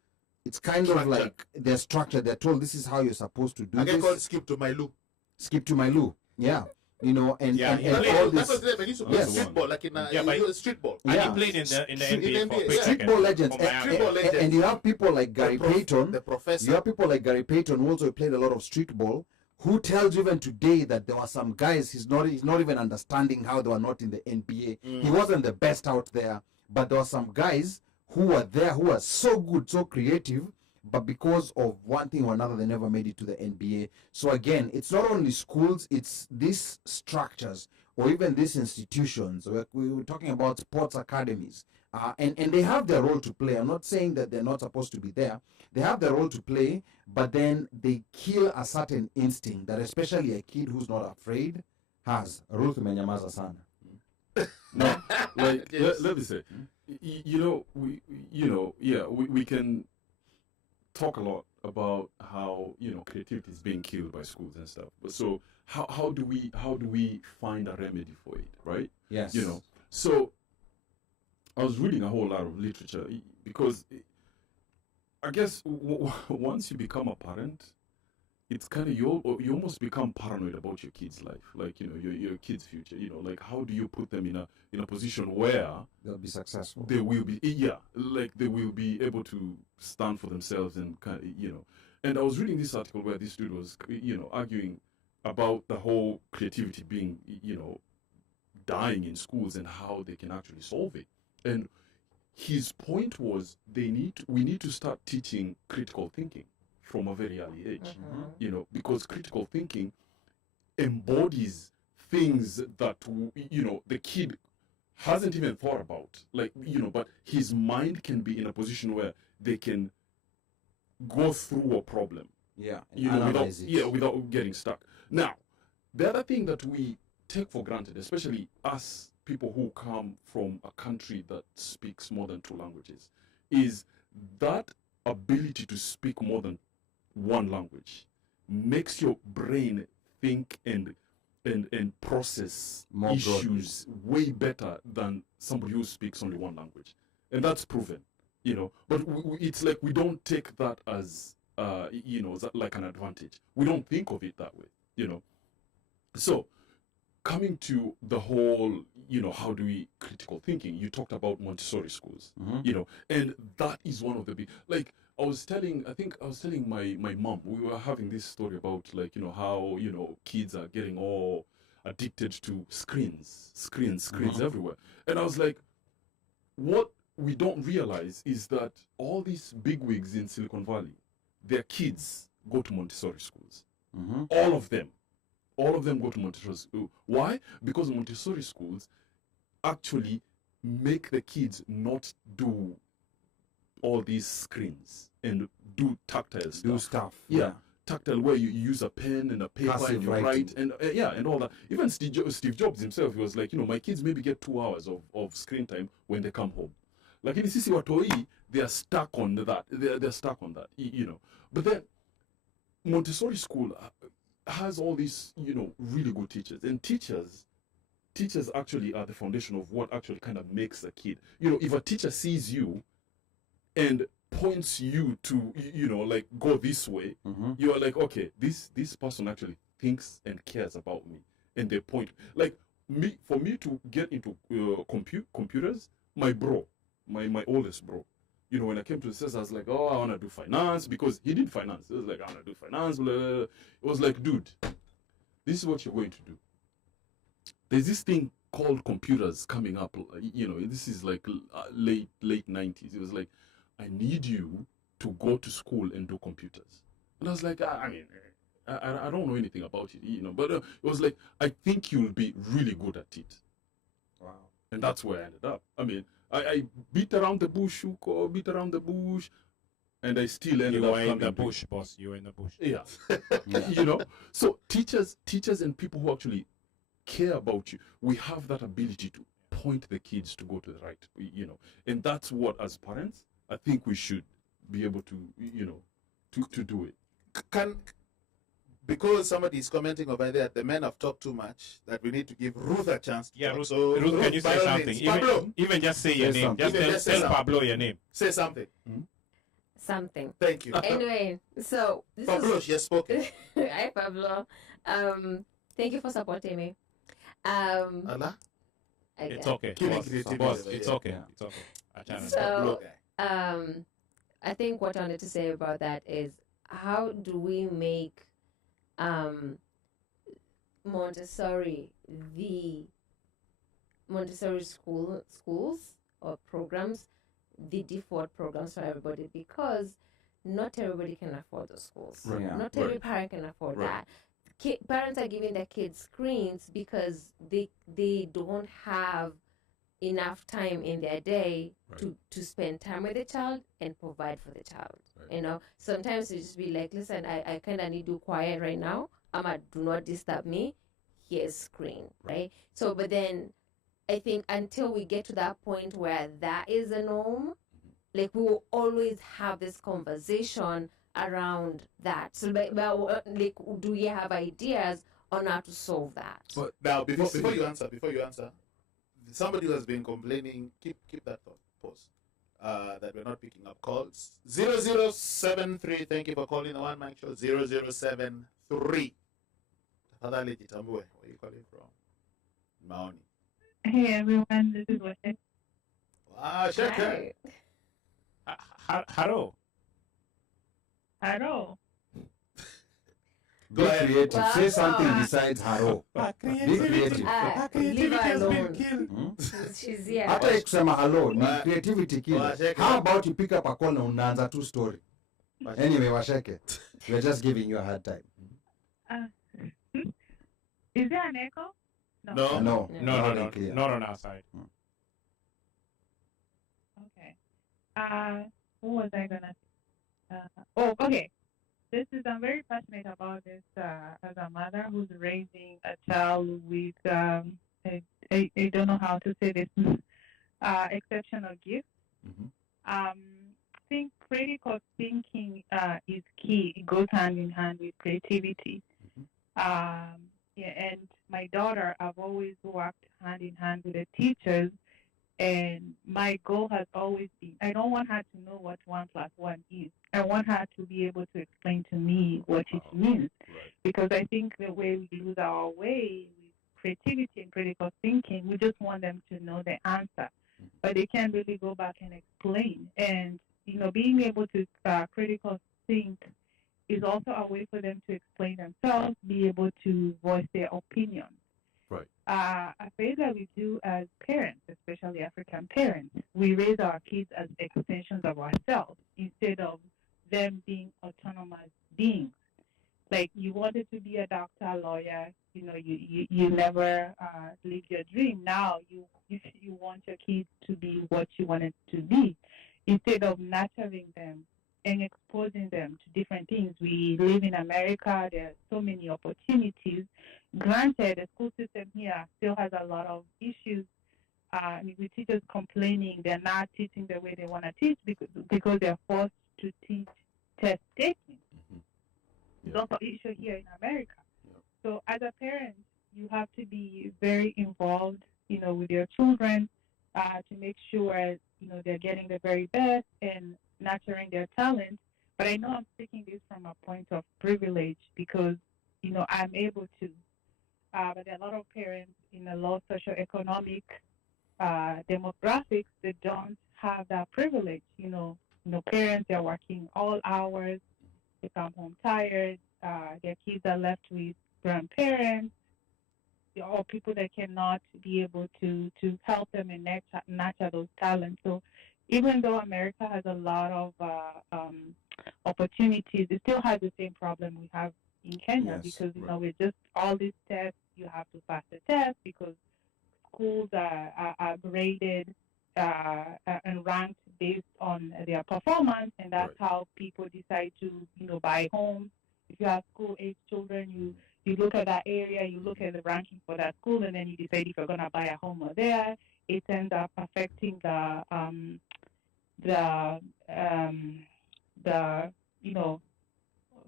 it's kind of like they're structured. They're told this is how you're supposed to do this. I get called skip to my loo. Skip to my loo. Yeah. You know, and all this. That was when you play street ball, like in street ball. And he played in the NBA for street ball legends. And you have people like Gary Payton. The professor. You have people like Gary Payton who also played a lot of street ball, who tells you even today that there were some guys he's not even understanding how they were not in the NBA. He wasn't the best out there, but there were some guys who were there who were so good, so creative, but because of one thing or another, they never made it to the NBA. So again, it's not only schools, it's these structures or even these institutions. We were talking about sports academies. And they have their role to play. I'm not saying that they're not supposed to be there. They have their role to play, but then they kill a certain instinct that especially a kid who's not afraid has. Ruth menyamaza sana. No, like, let me say, we can talk a lot about how, you know, creativity is being killed by schools and stuff. But so how do we find a remedy for it, right? Yes. You know, so I was reading a whole lot of literature because I guess once you become a parent, it's kind of you almost become paranoid about your kid's life, like, you know, your kid's future. You know, like how do you put them in a position where they'll be successful? They will be, like they will be able to stand for themselves and kind of, you know. And I was reading this article where this dude was, you know, arguing about the whole creativity being, you know, dying in schools and how they can actually solve it. And his point was we need to start teaching critical thinking from a very early age, you know, because critical thinking embodies things that, you know, the kid hasn't even thought about, like, you know, but his mind can be in a position where they can go through a problem, you know, without getting stuck. Now, the other thing that we take for granted, especially us people who come from a country that speaks more than 2 languages, is that ability to speak more than one language makes your brain think and process more issues way better than somebody who speaks only one language, and that's proven, you know. But it's like we don't take that as you know, like an advantage. We don't think of it that way, you know. So coming to the whole, you know, how do we critical thinking? You talked about Montessori schools, you know, and that is one of the big, like, I was telling my mom, we were having this story about, like, you know, how, you know, kids are getting all addicted to screens everywhere. And I was like, what we don't realize is that all these bigwigs in Silicon Valley, their kids go to Montessori schools. All of them go to Montessori schools. Why? Because Montessori schools actually make the kids not do all these screens and do tactile stuff. Yeah, tactile, where you use a pen and a paper Passive and you write and and all that. Even Steve Jobs himself, he was like, you know, my kids maybe get 2 hours of screen time when they come home. Like in Sisi Watoi, they are stuck on that. They're stuck on that, you know. But then Montessori school has all these, you know, really good teachers, and teachers actually are the foundation of what actually kind of makes a kid. You know, if a teacher sees you and points you to, you know, like, go this way, you are like, okay, this person actually thinks and cares about me, and they point. Like for me to get into computers, my oldest bro, you know, when I came to the States, I was like, oh, I want to do finance, because he did finance. He was like, I want to do finance. Blah, blah, blah. It was like, dude, this is what you're going to do. there's this thing called computers coming up. You know, this is like late 90s. It was like, I need you to go to school and do computers. And I was like, I mean, I don't know anything about it, you know. But it was like, I think you'll be really good at it. Wow. And that's where I ended up. I mean, I beat around the bush, beat around the bush, and I still ended up in the bush, boss. You were in the bush. Yeah. You know, so teachers and people who actually care about you, we have that ability to point the kids to go to the right, you know. And that's what, as parents, I think we should be able to, you know, to do it. Because somebody is commenting over there, the men have talked too much, that we need to give Ruth a chance to talk. Ruth, So, Ruth, can you say something? Pablo, Even just say your name. Just tell Pablo your name. say something. Something. Thank you. Anyway, so this Pablo, she has spoken. Hi, Pablo. Thank you for supporting me. Allah? It's okay. Killing Boss, creativity. it's okay. It's okay. So, I think what I wanted to say about that is, how do we make Montessori schools or programs the default programs for everybody, because not everybody can afford those schools. Right. Yeah. Not every parent can afford Right. that. Parents are giving their kids screens because they don't have enough time in their day to spend time with the child and provide for the child. Right. You know, sometimes you just be like, listen, I kind of need you quiet right now. Do not disturb me. Here's screen, right? So, but then I think until we get to that point where that is a norm, like, we will always have this conversation around that. So, like, do we have ideas on how to solve that? But now, before you answer, somebody who has been complaining, keep that thought, pause. That we're not picking up calls. 0073, thank you for calling the OneMic show. 0073. Where are you calling from? Maoni. Hey everyone, this is Washe. Wow, Shaka. Hello. Hello. Be creative. Well, Say something besides hello. Be creative. Leave her alone. She's here. Hata kusema hello ni Wa- creativity kill. Washeke. How about you pick up a call na unaanza tu story? Anyway, Washeke, we're just giving you a hard time. Is there an echo? No. No, No, loud and clear. not on our side. Okay. What was I gonna? Okay. I'm very passionate about this as a mother who's raising a child with I don't know how to say this exceptional gift. I think critical thinking is key. It goes hand in hand with creativity. And my daughter, I've always worked hand in hand with the teachers, and my goal has always been, I don't want her to know what 1 + 1 is. I want her to be able to explain to me what it means, because I think the way we lose our way with creativity and critical thinking, we just want them to know the answer, but they can't really go back and explain. And, you know, being able to critical think is also a way for them to explain themselves, be able to voice their opinions. Right. A phase that we do as parents, especially African parents, we raise our kids as extensions of ourselves instead of them being autonomous beings. Like, you wanted to be a doctor, a lawyer, you know, you never lived your dream. Now you want your kids to be what you wanted to be, instead of nurturing them and exposing them to different things. We live in America. There are so many opportunities. Granted, the school system here still has a lot of issues. With teachers complaining they're not teaching the way they want to teach because they're forced to teach test taking. It's also an issue here in America. So as a parent, you have to be very involved, you know, with your children to make sure, you know, they're getting the very best and nurturing their talent. But I know I'm speaking this from a point of privilege because, you know, I'm able to. But there are a lot of parents in a low socioeconomic demographics that don't have that privilege. You know, parents are working all hours. They come home tired. Their kids are left with grandparents. or people that cannot be able to help them and nurture those talents. So even though America has a lot of opportunities, it still has the same problem we have in Kenya, because you know, we're just all these tests, you have to pass the test because schools are graded and ranked based on their performance, and that's how people decide to, you know, buy homes. If you have school-age children, you look at that area, you look at the ranking for that school, and then you decide if you're going to buy a home or there. It ends up affecting the you know,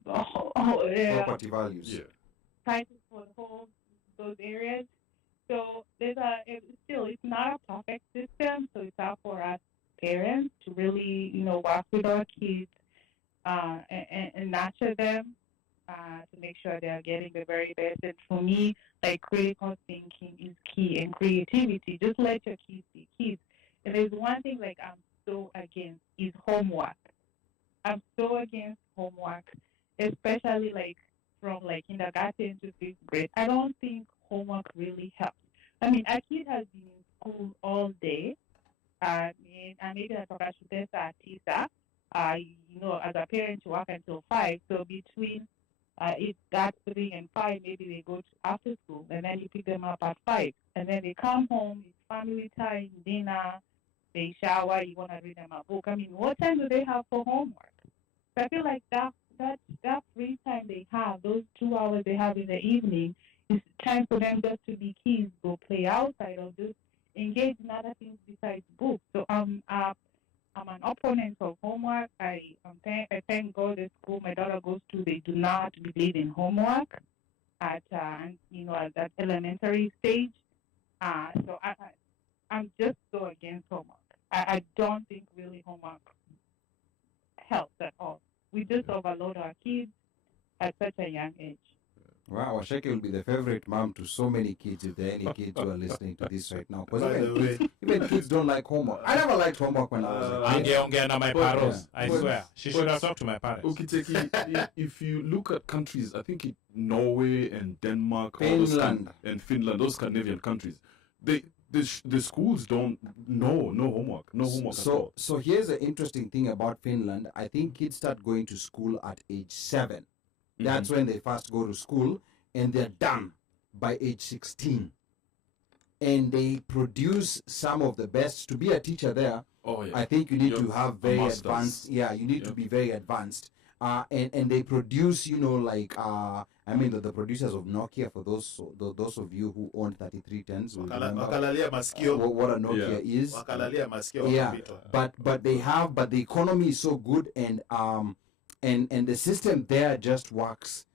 property values. Prices for the whole those areas. So it's not a perfect system. So it's out for us parents to really, you know, work with our kids and nurture them to make sure they are getting the very best. And for me, like, critical thinking is key, and creativity. Just let your kids be kids. And there's one thing, like, I'm so against is homework. I'm so against homework, especially like from like kindergarten to 5th grade. I don't think homework really helps. I mean, a kid has been in school all day. Maybe as you know, as a parent, you work until 5. So between it's that 3 and 5, maybe they go to after school, and then you pick them up at 5, and then they come home. It's family time, dinner. They shower. You want to read them a book. I mean, what time do they have for homework? So I feel like that free time they have, those 2 hours they have in the evening, is time for them just to be kids, go play outside, or just engage in other things besides books. So I'm an opponent of homework. I thank God the school my daughter goes to, they do not believe in homework at that elementary stage. So I'm just so against homework. I don't think really homework helps at all. We just overload our kids at such a young age. Wow, Asheke will be the favorite mom to so many kids, if there are any kids who are listening to this right now. Because even kids don't like homework. I never liked homework when I was a kid. My parents, I swear. She should have talked to my parents. Okay, if you look at countries, I think Norway and Denmark, Finland, those Scandinavian countries, the schools don't no homework at all. So here's the interesting thing about Finland. I think kids start going to school at age 7. That's when they first go to school, and they're done by age 16. And they produce some of the best. To be a teacher there, I think you need to have very advanced. Yeah, you need to be very advanced. And they produce, the producers of Nokia, for those of you who own 3310s will remember what a Nokia is. Yeah, but the economy is so good, and the system there just works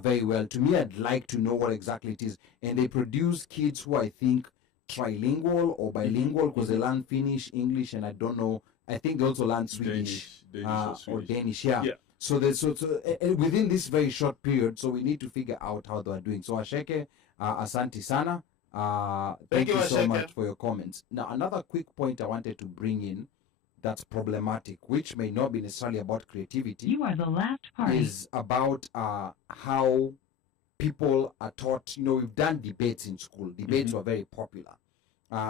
very well. To me, I'd like to know what exactly it is. And they produce kids who I think trilingual or bilingual, because they learn Finnish, English, and I don't know. I think they also learn Swedish, or Danish. Yeah. So within this very short period, so we need to figure out how they are doing. So Asheke, Asante Sana, thank you so much for your comments. Now, another quick point I wanted to bring in that's problematic, which may not be necessarily about creativity. You are the last party. Is about how people are taught. We've done debates in school. Debates were very popular,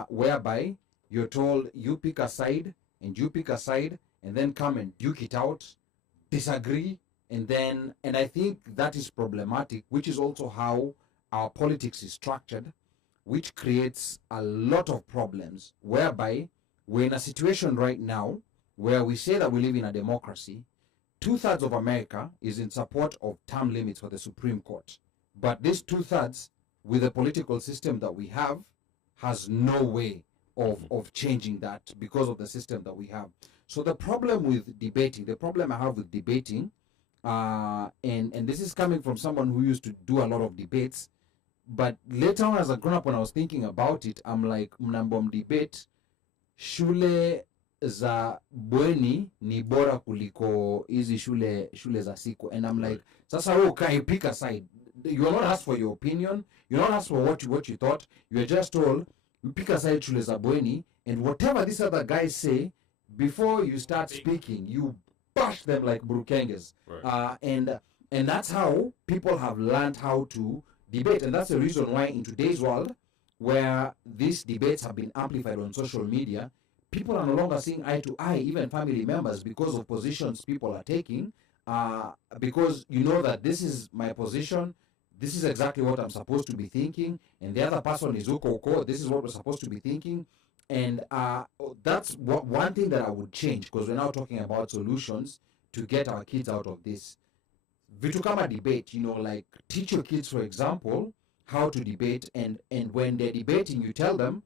whereby you're told you pick a side and you pick a side, and then come and duke it out, disagree, and I think that is problematic, which is also how our politics is structured, which creates a lot of problems, whereby we're in a situation right now where we say that we live in a democracy. 2/3 of America is in support of term limits for the Supreme Court. But this 2/3, with the political system that we have, has no way of changing that because of the system that we have. So the problem with debating, and this is coming from someone who used to do a lot of debates, but later on as I grew up, when I was thinking about it, I'm like, mnambom debate, shule za bweni ni bora kuliko hizi shule za siku. And I'm like, sasa wewe pick a side. You are not asked for your opinion. You're not asked for what you thought. You're just told, you pick a side, shule za bweni, and whatever these other guys say, before you start speaking, you bash them like burukenges. And that's how people have learned how to debate. And that's the reason why in today's world, where these debates have been amplified on social media, people are no longer seeing eye to eye, even family members, because of positions people are taking. Because you know that this is my position, this is exactly what I'm supposed to be thinking, and the other person is ukoko, this is what we're supposed to be thinking. And that's one thing that I would change, because we're now talking about solutions to get our kids out of this. Vitu kama debate, you know, like teach your kids, for example, how to debate, and when they're debating, you tell them,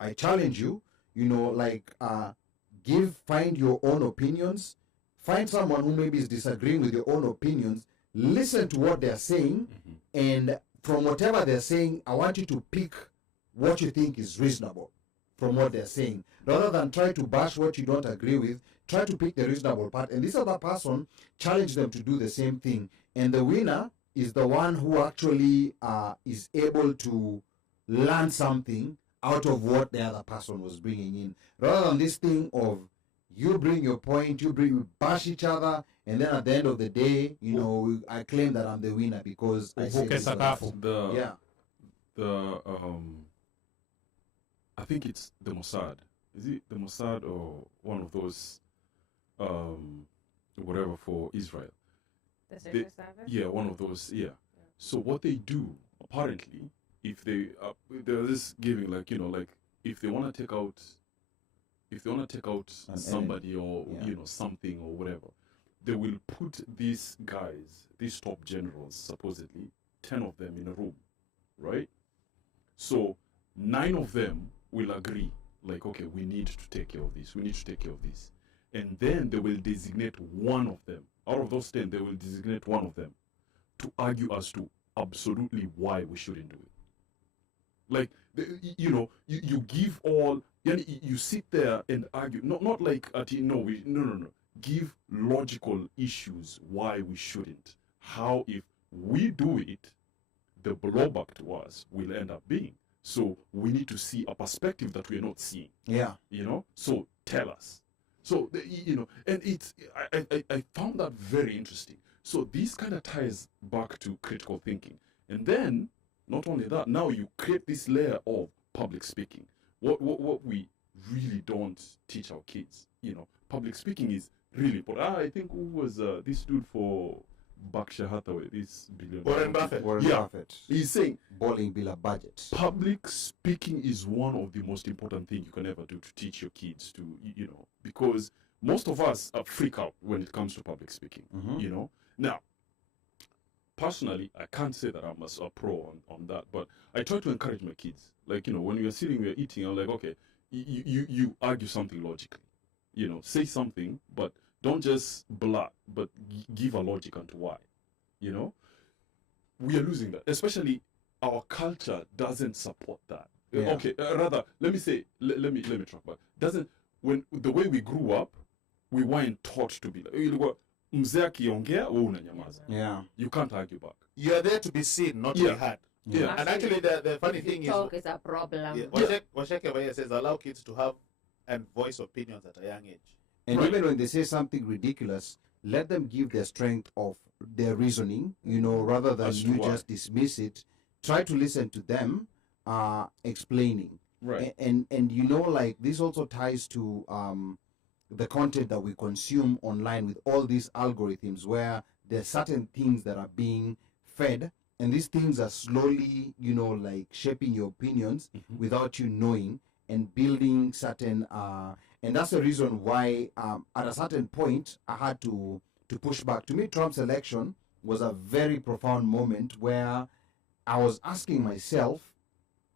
I challenge you, you know, like find your own opinions, find someone who maybe is disagreeing with your own opinions, listen to what they're saying, and from whatever they're saying, I want you to pick what you think is reasonable from what they're saying. Rather than try to bash what you don't agree with, try to pick the reasonable part, and this other person challenge them to do the same thing. And the winner is the one who actually is able to learn something out of what the other person was bringing in. Rather than this thing of you bring your point, we bash each other, and then at the end of the day, you know, I claim that I'm the winner because I say this I think it's the Mossad. Is it the Mossad or one of those, whatever, for Israel? The Secret Service? Yeah, one of those, yeah. So what they do, apparently, if they're just giving, like, you know, like, if they want to take out somebody or, you know, something or whatever, they will put these guys, these top generals, supposedly, 10 of them in a room, right? So 9 of them will agree, like, okay, we need to take care of this, and then they will designate one of them. Out of those 10, they will designate one of them to argue as to absolutely why we shouldn't do it. Like, you know, you give all, you sit there and argue, not like, no. Give logical issues why we shouldn't. How, if we do it, the blowback to us will end up being. So we need to see a perspective that we're not seeing. Yeah. You know? So tell us. So, you know, and I found that very interesting. So this kind of ties back to critical thinking. And then, not only that, now you create this layer of public speaking. What we really don't teach our kids, you know, public speaking is really important. I think who was this dude for Berkshire Hathaway, this billionaire? Warren Buffett. Buffett. He's saying bowling bill a budget. Public speaking is one of the most important things you can ever do to teach your kids to, you know, because most of us freak out when it comes to public speaking, you know. Now, personally, I can't say that I'm a pro on that, but I try to encourage my kids. Like, you know, when we're sitting, we're eating, I'm like, okay, you argue something logically. You know, say something, but don't just blah, but give a logic onto why. You know, we are losing that. Especially our culture doesn't support that. Yeah. Okay, rather, let me say, let me talk about. When the way we grew up, we weren't taught to be like, mzee akiongea wewe unanyamaza. Yeah. You can't argue back. You are there to be seen, not to be heard. Yeah. And actually, the funny thing is, talk is a problem. OmoshFaya says allow kids to have and voice opinions at a young age. And even when they say something ridiculous, let them give their strength of their reasoning, you know, rather than you just dismiss it. Try to listen to them explaining. Right. And you know, like, this also ties to the content that we consume online with all these algorithms, where there's certain things that are being fed, and these things are slowly, you know, like shaping your opinions without you knowing, and building certain and that's the reason why at a certain point I had to push back. To me, Trump's election was a very profound moment where I was asking myself,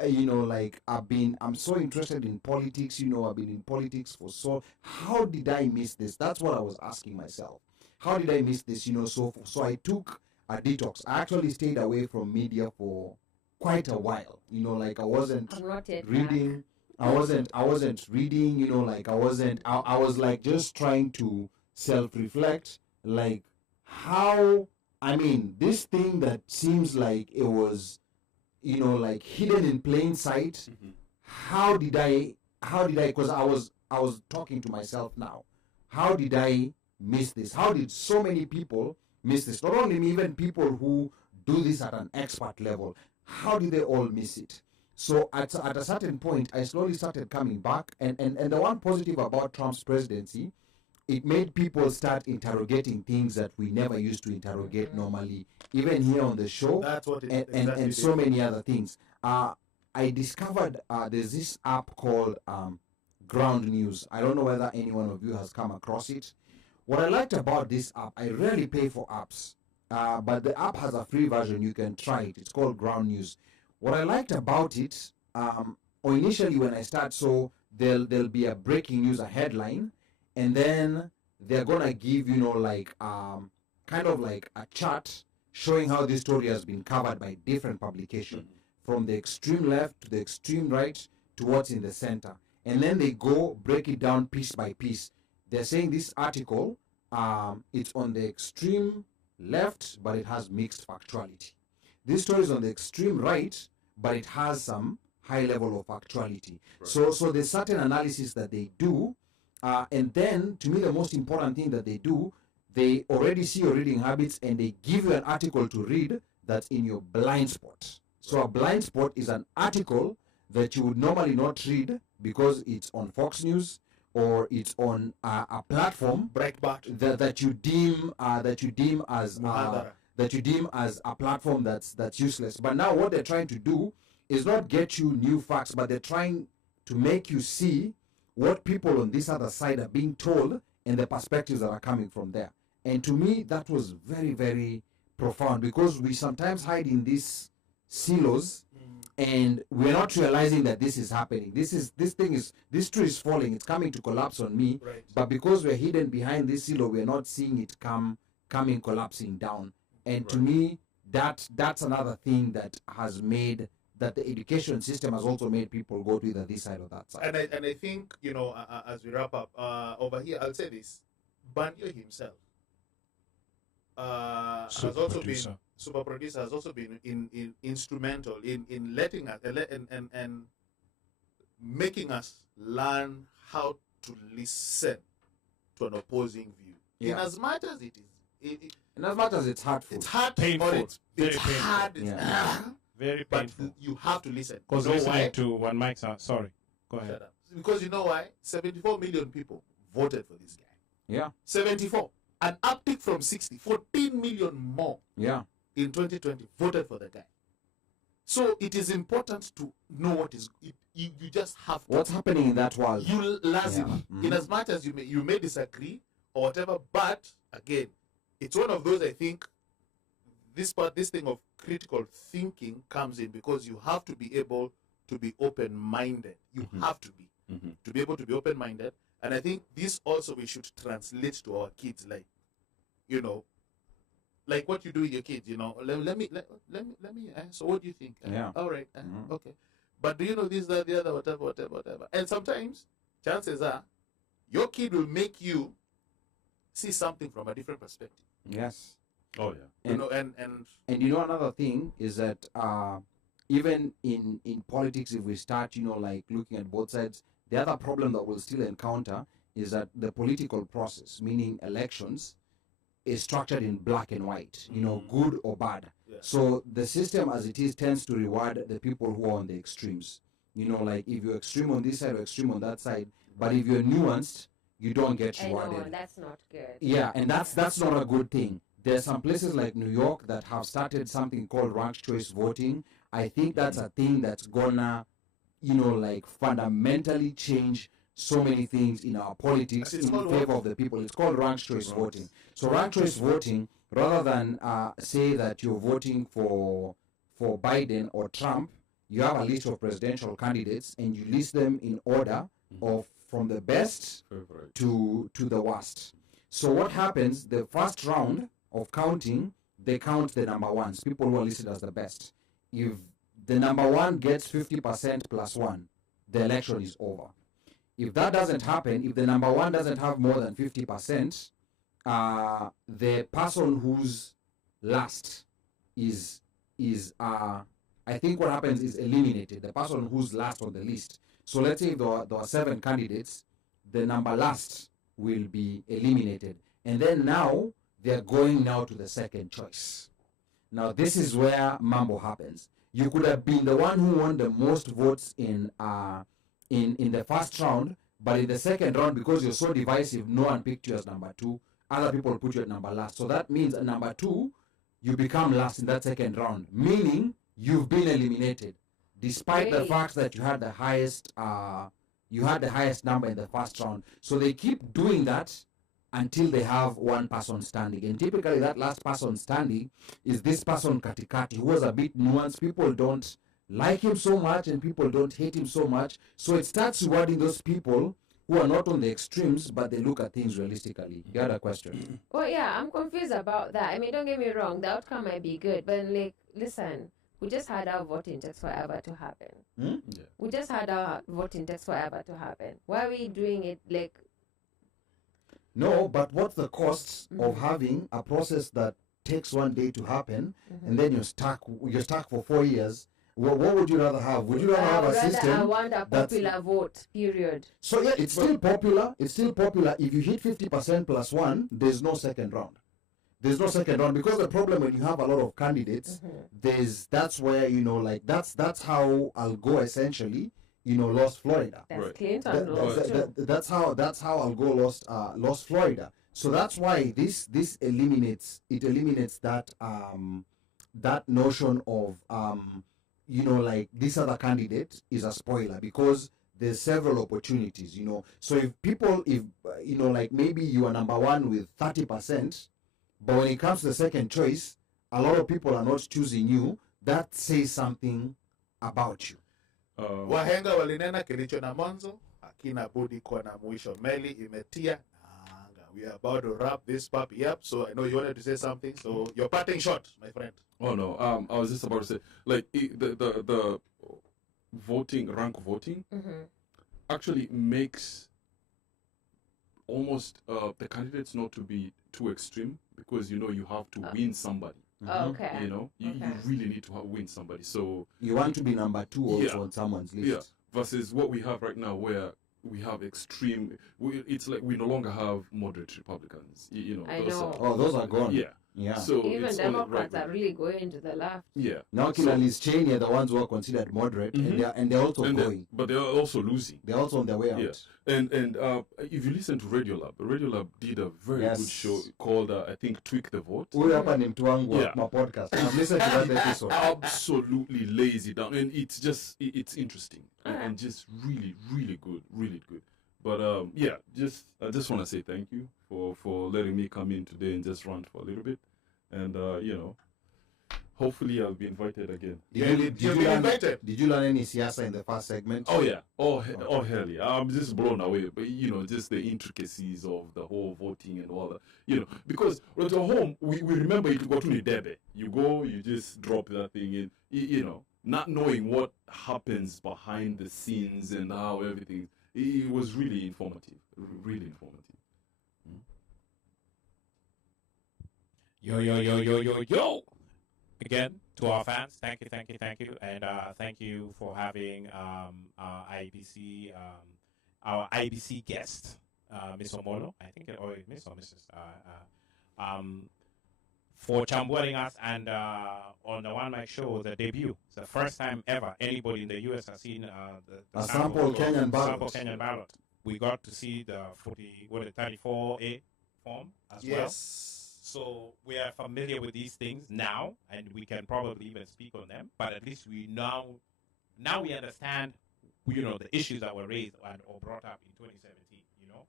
you know, like, I'm so interested in politics, you know, I've been in politics for how did I miss this? That's what I was asking myself. How did I miss this? You know, so I took a detox. I actually stayed away from media for quite a while. You know, like, I wasn't reading. I wasn't reading, you know, like, I was like just trying to self-reflect, like, how, I mean, this thing that seems like it was, you know, like hidden in plain sight, how did I, because I was talking to myself now, how did I miss this? How did so many people miss this? Not only me, even people who do this at an expert level. How did they all miss it? So at a certain point, I slowly started coming back. And the one positive about Trump's presidency, it made people start interrogating things that we never used to interrogate normally, even here on the show. That's what it and so many other things. I discovered there's this app called Ground News. I don't know whether any one of you has come across it. What I liked about this app, I rarely pay for apps, but the app has a free version. You can try it. It's called Ground News. What I liked about it, or initially when I start, so there'll be a breaking news, a headline, and then they're gonna give, you know, like kind of like a chart showing how this story has been covered by different publications, from the extreme left to the extreme right to what's in the center. And then they go break it down piece by piece. They're saying this article, it's on the extreme left, but it has mixed factuality. This story is on the extreme right, but it has some high level of factuality. Right. So there's certain analysis that they do, and then to me the most important thing that they do, they already see your reading habits and they give you an article to read that's in your blind spot. So a blind spot is an article that you would normally not read because it's on Fox News or it's on a platform that you deem as a platform that's useless. But now what they're trying to do is not get you new facts, but they're trying to make you see what people on this other side are being told and the perspectives that are coming from there. And to me, that was very, very profound, because we sometimes hide in these silos and we're not realizing that this is happening. This tree is falling, it's coming to collapse on me. Right. But because we're hidden behind this silo, we're not seeing it coming collapsing down. And to me, that's another thing that has made that the education system has also made people go to either this side or that side. And I think, you know, as we wrap up over here, I'll say this: Banyo himself has also been super producer, has also been in instrumental in letting us and making us learn how to listen to an opposing view. Yeah. In as much as it is, in as much as it's hurtful, it's hard, painful, it's hard, it's very painful. But you have to listen. Because listening to OneMic, sorry, go ahead. Shut up. Because you know why? 74 million people voted for this guy. Yeah. 74. An uptick from 60. 14 million more. Yeah. In 2020 voted for the guy. So it is important to know what is. You just have to. What's happening in that world? You lazim. In as much as you may disagree or whatever, but again, it's one of those, I think, this thing of critical thinking comes in because you have to be able to be open-minded. You have to be able to be open-minded. And I think this also we should translate to our kids, like, you know, like what you do with your kids, you know. Let me. So what do you think? Yeah. All right. Okay. But do you know this, that, the other, whatever. And sometimes, chances are, your kid will make you see something from a different perspective. Yes. Oh yeah. You know, and you know, another thing is that even in politics, if we start, you know, like looking at both sides, the other problem that we'll still encounter is that the political process, meaning elections, is structured in black and white, you know, good or bad. Yeah. So the system as it is tends to reward the people who are on the extremes. You know, like if you're extreme on this side or extreme on that side, but if you're nuanced, you don't get rewarded. I know, that's not good. Yeah, and that's not a good thing. There's some places like New York that have started something called ranked choice voting. I think that's a thing that's gonna, you know, like fundamentally change so many things in our politics in favor of the people. It's called ranked choice voting. So ranked choice voting, rather than say that you're voting for Biden or Trump, you have a list of presidential candidates and you list them in order of from the best to the worst. So what happens, the first round of counting, they count the number ones, people who are listed as the best. If the number one gets 50% plus one, the election is over. If that doesn't happen, if the number one doesn't have more than 50%, the person who's last is I think what happens is eliminated, the person who's last on the list. So let's say if there are 7 candidates, the number last will be eliminated. And then now, they're going now to the second choice. Now this is where mambo happens. You could have been the one who won the most votes in the first round, but in the second round, because you're so divisive, no one picked you as number 2. Other people put you at number last. So that means at number 2, you become last in that second round, meaning you've been eliminated, despite the fact that you had the highest number in the first round. So they keep doing that until they have one person standing. And typically that last person standing is this person Katikati, who was a bit nuanced. People don't like him so much and people don't hate him so much. So it starts rewarding those people who are not on the extremes, but they look at things realistically. You had a question? Oh yeah, I'm confused about that. I mean, don't get me wrong, the outcome might be good, but like, listen, we just had our voting takes forever to happen. Yeah. We just had our voting takes forever to happen. Why are we doing it like? No, but what's the cost of having a process that takes one day to happen, and then you're stuck for 4 years? What would you rather have? Would you rather have a system? I want a popular vote, period. So yeah, it's still popular. It's still popular. If you hit 50% plus 1, there's no second round. There's no second round, because the problem when you have a lot of candidates, that's where, you know, like that's how Al Gore essentially, you know, lost Florida. That's Clinton lost too. That's how Al Gore lost Florida. So that's why this eliminates that that notion of you know, like this other candidate is a spoiler, because there's several opportunities, you know. So if you know, like maybe you are number 1 with 30%, but when it comes to the second choice, a lot of people are not choosing you. That says something about you. Wahenga walinena kilicho na mwanzo hakina budi kuwa na mwisho. Meli imetia nanga. We are about to wrap this puppy up, so I know you wanted to say something, so you're parting short, my friend. Oh no, I was just about to say, like, the voting, rank voting, actually makes almost the candidates not to be too extreme, because, you know, you have to win somebody. Okay. You know, you really need to win somebody. So you want to be number 2 also on someone's list. Yeah. Versus what we have right now, where we have extreme. It's like we no longer have moderate Republicans. You know. I know. Those are gone. Yeah. Yeah. So even Democrats are really going to the left. Yeah. Now, Liz Cheney are the ones who are considered moderate, and they're also going. But they're also losing. They're also on their way out. Yeah. And if you listen to Radiolab did a very good show called I think Tweak the Vote. My podcast. I've listened to that episode. Absolutely lazy down, and it's interesting and just really good. But yeah, I just want to say thank you for letting me come in today and just rant for a little bit, and you know, hopefully I'll be invited again. Did you learn any siasa in the first segment? Oh yeah, oh hell yeah! I'm just blown away, but you know, just the intricacies of the whole voting and all that. You know, because at home we remember it got to debe. You go, you just drop that thing in. You know, not knowing what happens behind the scenes and how everything. It was really informative, really informative. Yo. Again, to our fans, thank you. And thank you for having our IEBC guest, Miss Omolo, I think, or Miss or Mrs. For chambualing us, and on the OneMic show, the debut. It's the first time ever anybody in the US has seen the sample Kenyan ballot. We got to see the 34A form as well. So we are familiar with these things now, and we can probably even speak on them. But at least we now we understand, you know, the issues that were raised or brought up in 2017. You know,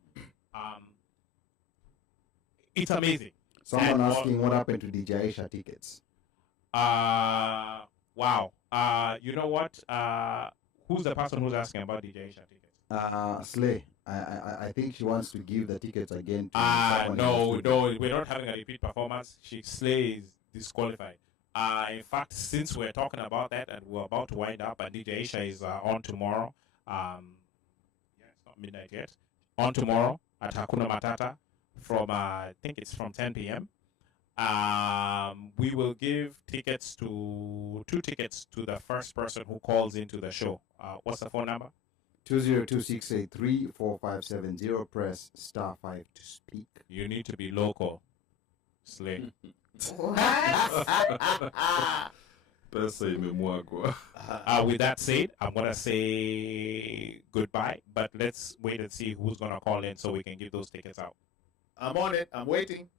it's amazing. Someone asking what happened to DJ Aisha tickets. Wow. You know what? Who's the person who's asking about DJ Aisha tickets? Slay. I think she wants to give the tickets again to no, we're not having a repeat performance. Slay is disqualified. In fact, since we're talking about that and we're about to wind up, and DJ Aisha is on tomorrow. It's not midnight yet. On tomorrow at Hakuna Matata from I think it's from 10 p.m. We will give two tickets to the first person who calls into the show. What's the phone number? 202-683-4570. Press *5 to speak. You need to be local, Slay. With that said, I'm gonna say goodbye, but let's wait and see who's gonna call in so we can give those tickets out. I'm on it. I'm waiting.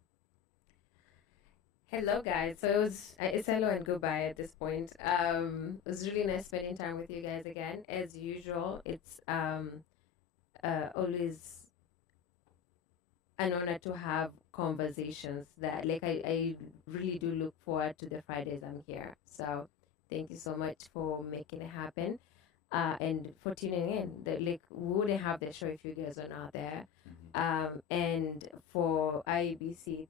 Hello, guys. So it's hello and goodbye at this point. It was really nice spending time with you guys again. As usual, it's always an honor to have conversations that, like, I really do look forward to the Fridays I'm here. So thank you so much for making it happen. And for tuning in. We wouldn't have the show if you guys are not there. And for IEBC,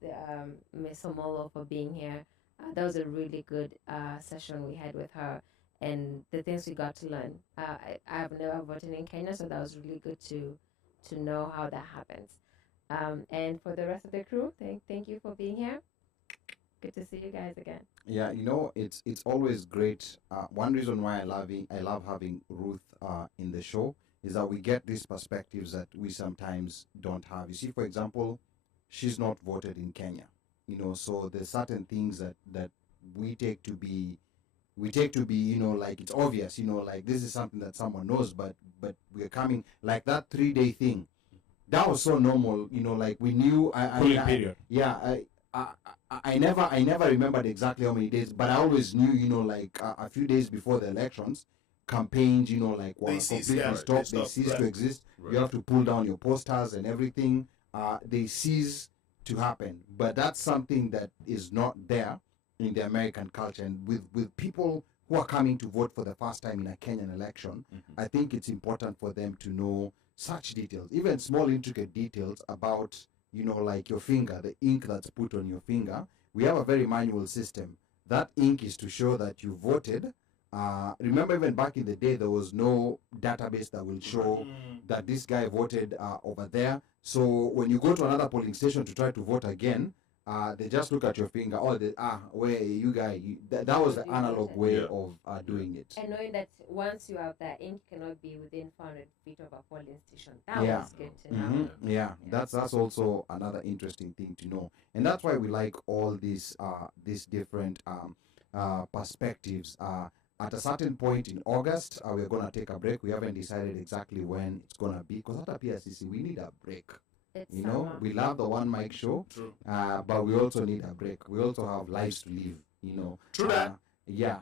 Ms. Omolo for being here. That was a really good session we had with her, and the things we got to learn. I've never voted in Kenya, so that was really good to know how that happens. And for the rest of the crew, thank you for being here. Good to see you guys again. Yeah, it's always great. One reason why I love having Ruth in the show is that we get these perspectives that we sometimes don't have. You see, for example, she's not voted in Kenya. So there's certain things that we take to be, like it's obvious, like this is something that someone knows, but we're coming, like that 3-day thing. That was so normal, like we knew. I never remembered exactly how many days, but I always knew, like a few days before the elections, campaigns, like completely stop. They cease to exist. Right. You have to pull down your posters and everything. They cease to happen. But that's something that is not there in the American culture. And with people who are coming to vote for the first time in a Kenyan election, I think it's important for them to know such details, even small intricate details about, like your finger, the ink that's put on your finger. We have a very manual system. That ink is to show that you voted. Remember, even back in the day, there was no database that will show that this guy voted over there. So when you go to another polling station to try to vote again, they just look at your finger. Where you guys? That was the analog way of doing it. And knowing that once you have that, ink cannot be within 400 feet of a polling station. That was good to know. That's also another interesting thing to know, and that's why we like all these different perspectives. At a certain point in August, we're gonna take a break. We haven't decided exactly when it's gonna be, because at PSCC we need a break. We love the OneMic show, but we also need a break. We also have lives to live, True that.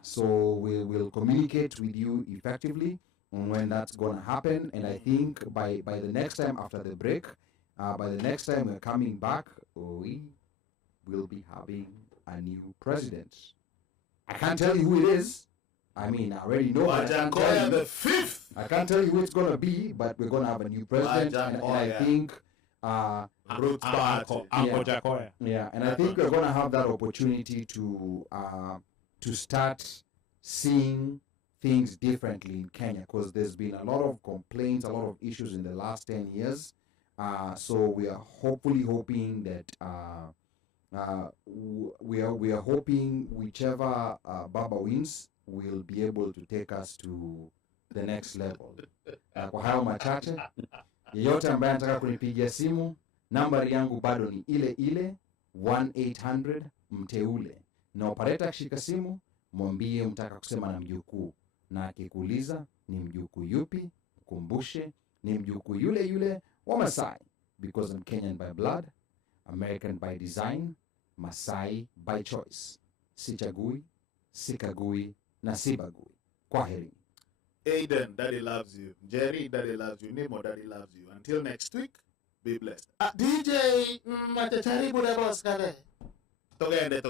So we will communicate with you effectively on when that's going to happen. And I think by the next time after the break, by the next time we're coming back, we will be having a new president. I can't tell you who it is. I already know. The 5th. I can't tell you who it's going to be, but we're going to have a new president. And I think... and I think we're going to have that opportunity to start seeing things differently in Kenya, because there's been a lot of complaints, a lot of issues in the last 10 years. So we are hoping that we are hoping whichever Baba wins will be able to take us to the next level. Kwa hayo machache, yeyote ambaye anataka kunipigia simu, nambari yangu bado ni ile ile 1-800 mteule. Na operator akishika simu, mwambie mtaka kusema na mjukuu, na akikuuliza ni mjukuu yupi, kumbushe ni mjukuu yule yule wa Masai, because I'm Kenyan by blood, American by design, Masai by choice. Sichagui, sikagui na sibagui. Kwaheri. Aiden, Daddy loves you. Jerry, Daddy loves you. Nemo, Daddy loves you. Until next week, be blessed. DJ, matacharibu na boss kale. Togende.